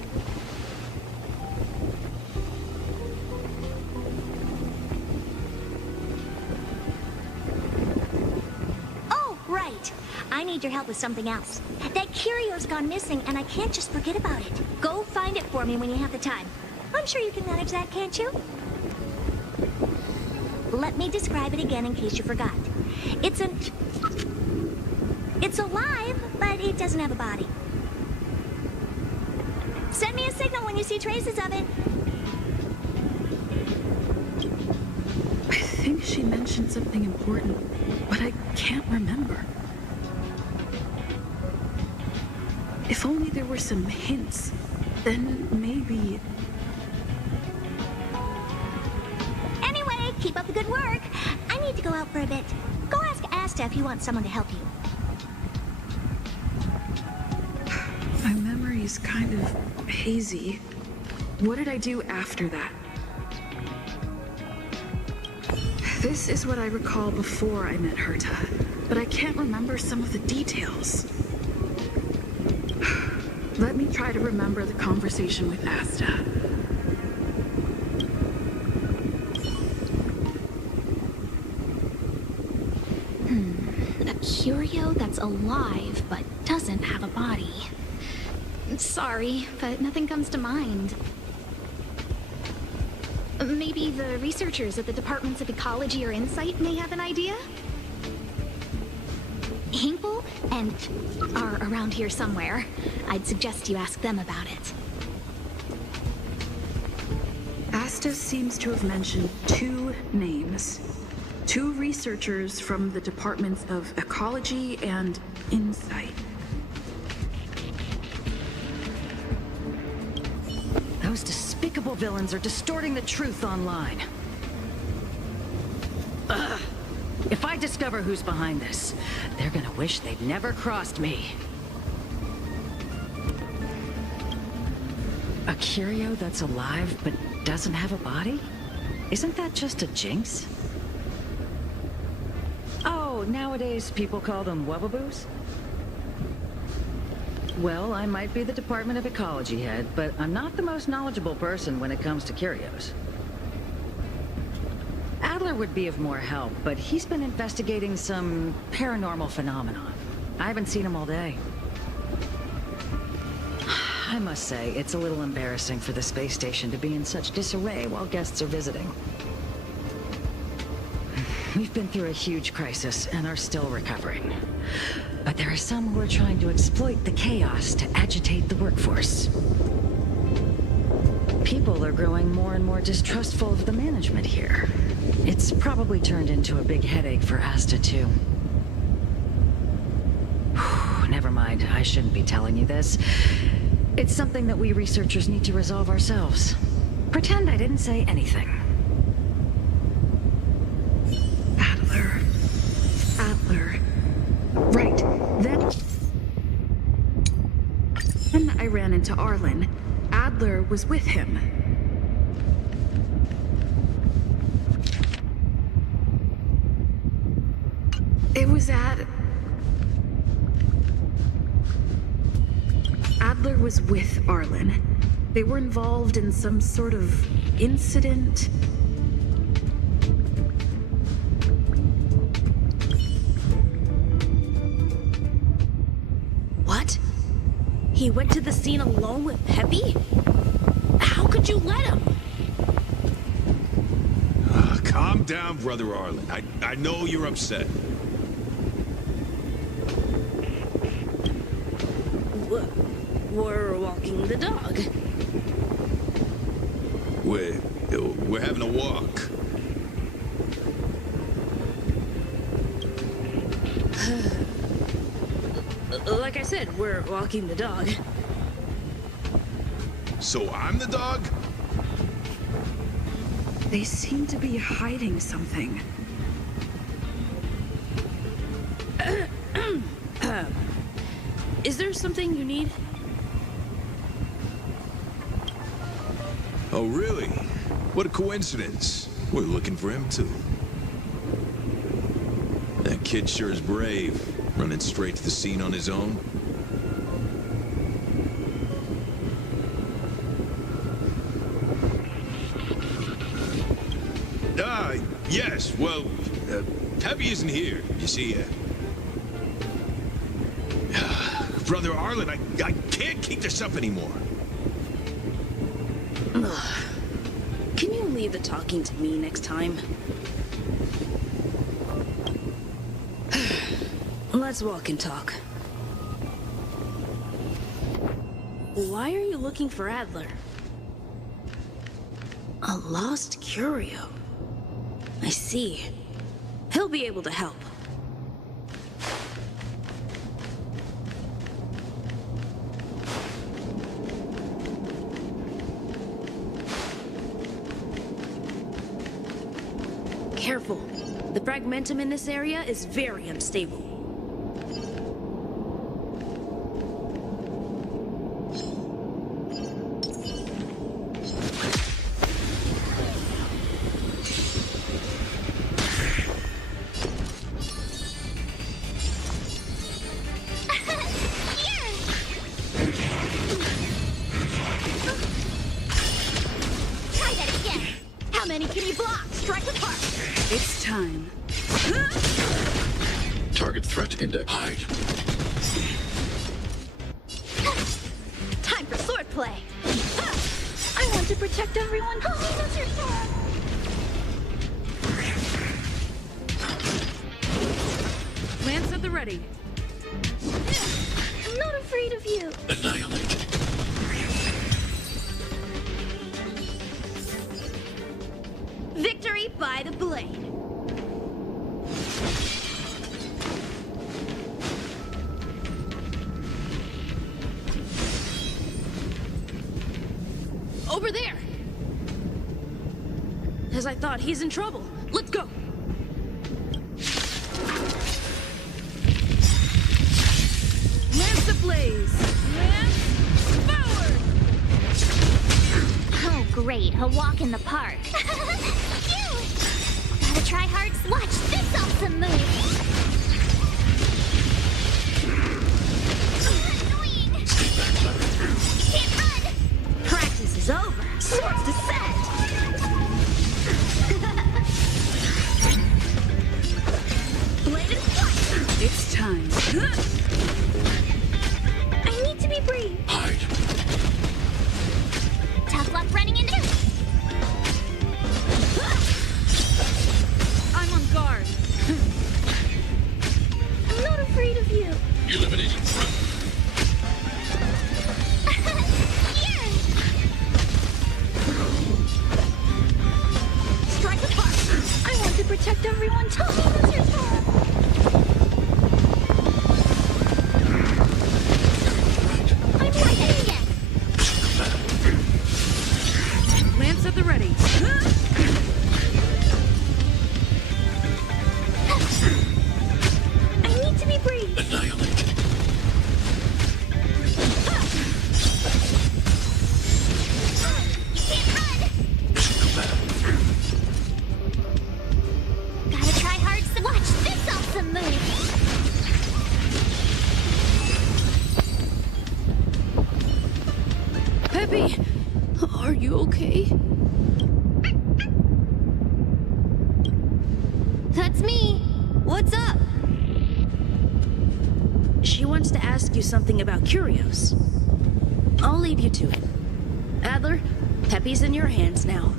Oh, right. I need your help with something else. That curio's gone missing, and I can't just forget about it. Go find it for me when you have the time. I'm sure you can manage that, can't you? Let me describe it again in case you forgot. It's alive, but it doesn't have a body. Send me a signal when you see traces of it. I think she mentioned something important, but I can't remember. If only there were some hints, then maybe... Anyway, keep up the good work. I need to go out for a bit. Go ask Asta if you want someone to help you. My memory's kind of hazy. What did I do after that? This is what I recall before I met Herta, but I can't remember some of the details. Let me try to remember the conversation with Asta. A curio that's alive but doesn't have a body. Sorry, but nothing comes to mind. Maybe the researchers at the Departments of Ecology or Insight may have an idea? Hinkle and are around here somewhere. I'd suggest you ask them about it. Asta seems to have mentioned two names. Two researchers from the Departments of Ecology and Insight. Those despicable villains are distorting the truth online. Ugh. If I discover who's behind this, they're gonna wish they'd never crossed me. A curio that's alive but doesn't have a body? Isn't that just a jinx? Oh, nowadays people call them wubbaboos? Well, I might be the Department of Ecology head, but I'm not the most knowledgeable person when it comes to curios. Adler would be of more help, but he's been investigating some paranormal phenomenon. I haven't seen him all day. I must say, it's a little embarrassing for the space station to be in such disarray while guests are visiting. We've been through a huge crisis and are still recovering. But there are some who are trying to exploit the chaos to agitate the workforce. People are growing more and more distrustful of the management here. It's probably turned into a big headache for Asta, too. Never mind, I shouldn't be telling you this. It's something that we researchers need to resolve ourselves. Pretend I didn't say anything. Adler. Right, then I ran into Arlen. Adler was with him. It was Adler was with Arlen. They were involved in some sort of incident. What? He went to the scene alone with Peppy? How could you let him? Calm down, Brother Arlen. I know you're upset. We're walking the dog. We're having a walk. Like I said, we're walking the dog. So I'm the dog? They seem to be hiding something. Is there something you need? Oh, really? What a coincidence. We're looking for him, too. That kid sure is brave, running straight to the scene on his own. Yes, well, Peppy isn't here, you see. Brother Arlen, I can't keep this up anymore. Can you leave the talking to me next time? Let's walk and talk. Why are you looking for Adler? A lost curio. I see. He'll be able to help. Careful. The fragmentum in this area is very unstable. Target threat index. Hide. Time for swordplay. I want to protect everyone. Oh, that's your sword. Lance at the ready. I'm not afraid of you. Annihilate. Victory by the blade. Over there! As I thought, he's in trouble. Let's go! Lance ablaze! Lance forward! Oh, great. A walk in the park. Cute! Gotta try hard. Watch this awesome move! Annoying! Can't run! Practice is over. Swords to set! Bladed flight! It's time. I need to be brave. Hide. Peppy, are you okay? That's me. What's up? She wants to ask you something about curios. I'll leave you to it. Adler, Peppy's in your hands now.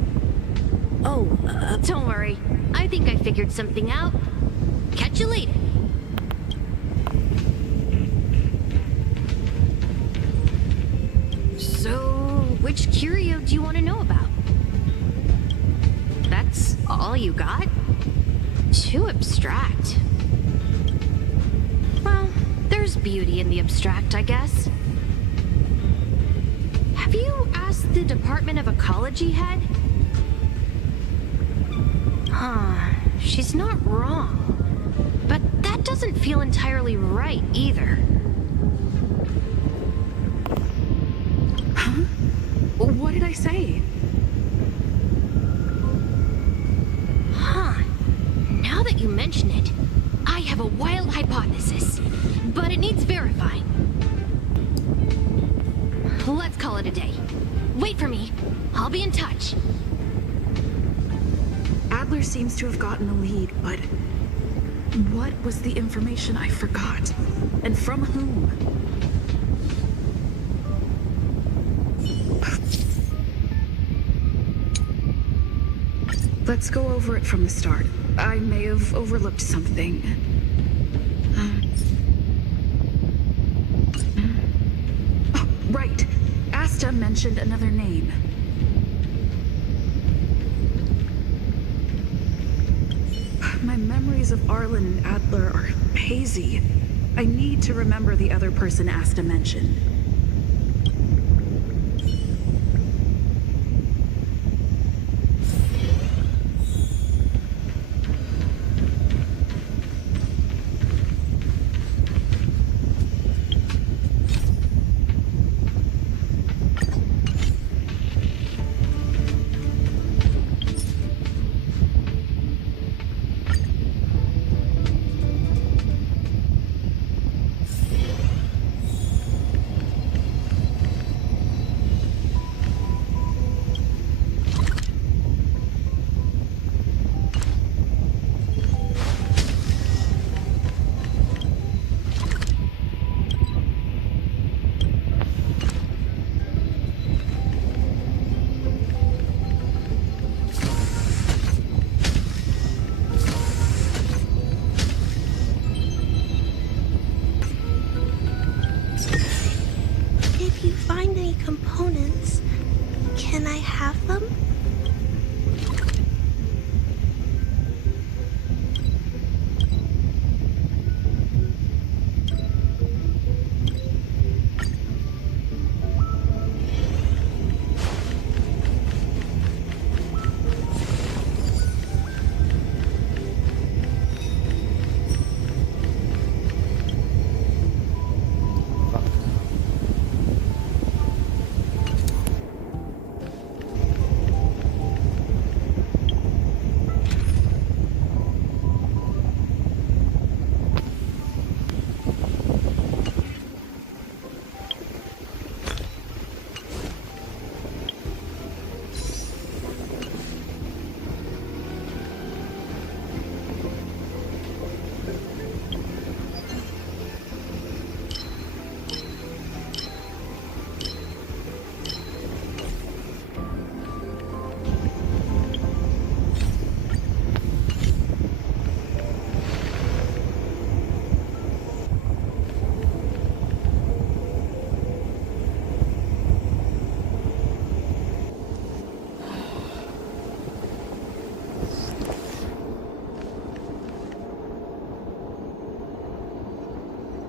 Oh, don't worry. I think I figured something out. Catch you later. So, which curio do you want to know about? That's all you got? Too abstract. Well, there's beauty in the abstract, I guess. Have you asked the Department of Ecology head? Huh, she's not wrong. But that doesn't feel entirely right either. Huh? What did I say? Huh. Now that you mention it, I have a wild hypothesis, but it needs verifying. Let's call it a day. Wait for me. I'll be in touch. Adler seems to have gotten a lead, but what was the information I forgot? And from whom? Let's go over it from the start. I may have overlooked something. Oh, right. Asta mentioned another name. My memories of Arlen and Adler are hazy. I need to remember the other person Asta mentioned. If you find any components, can I have them?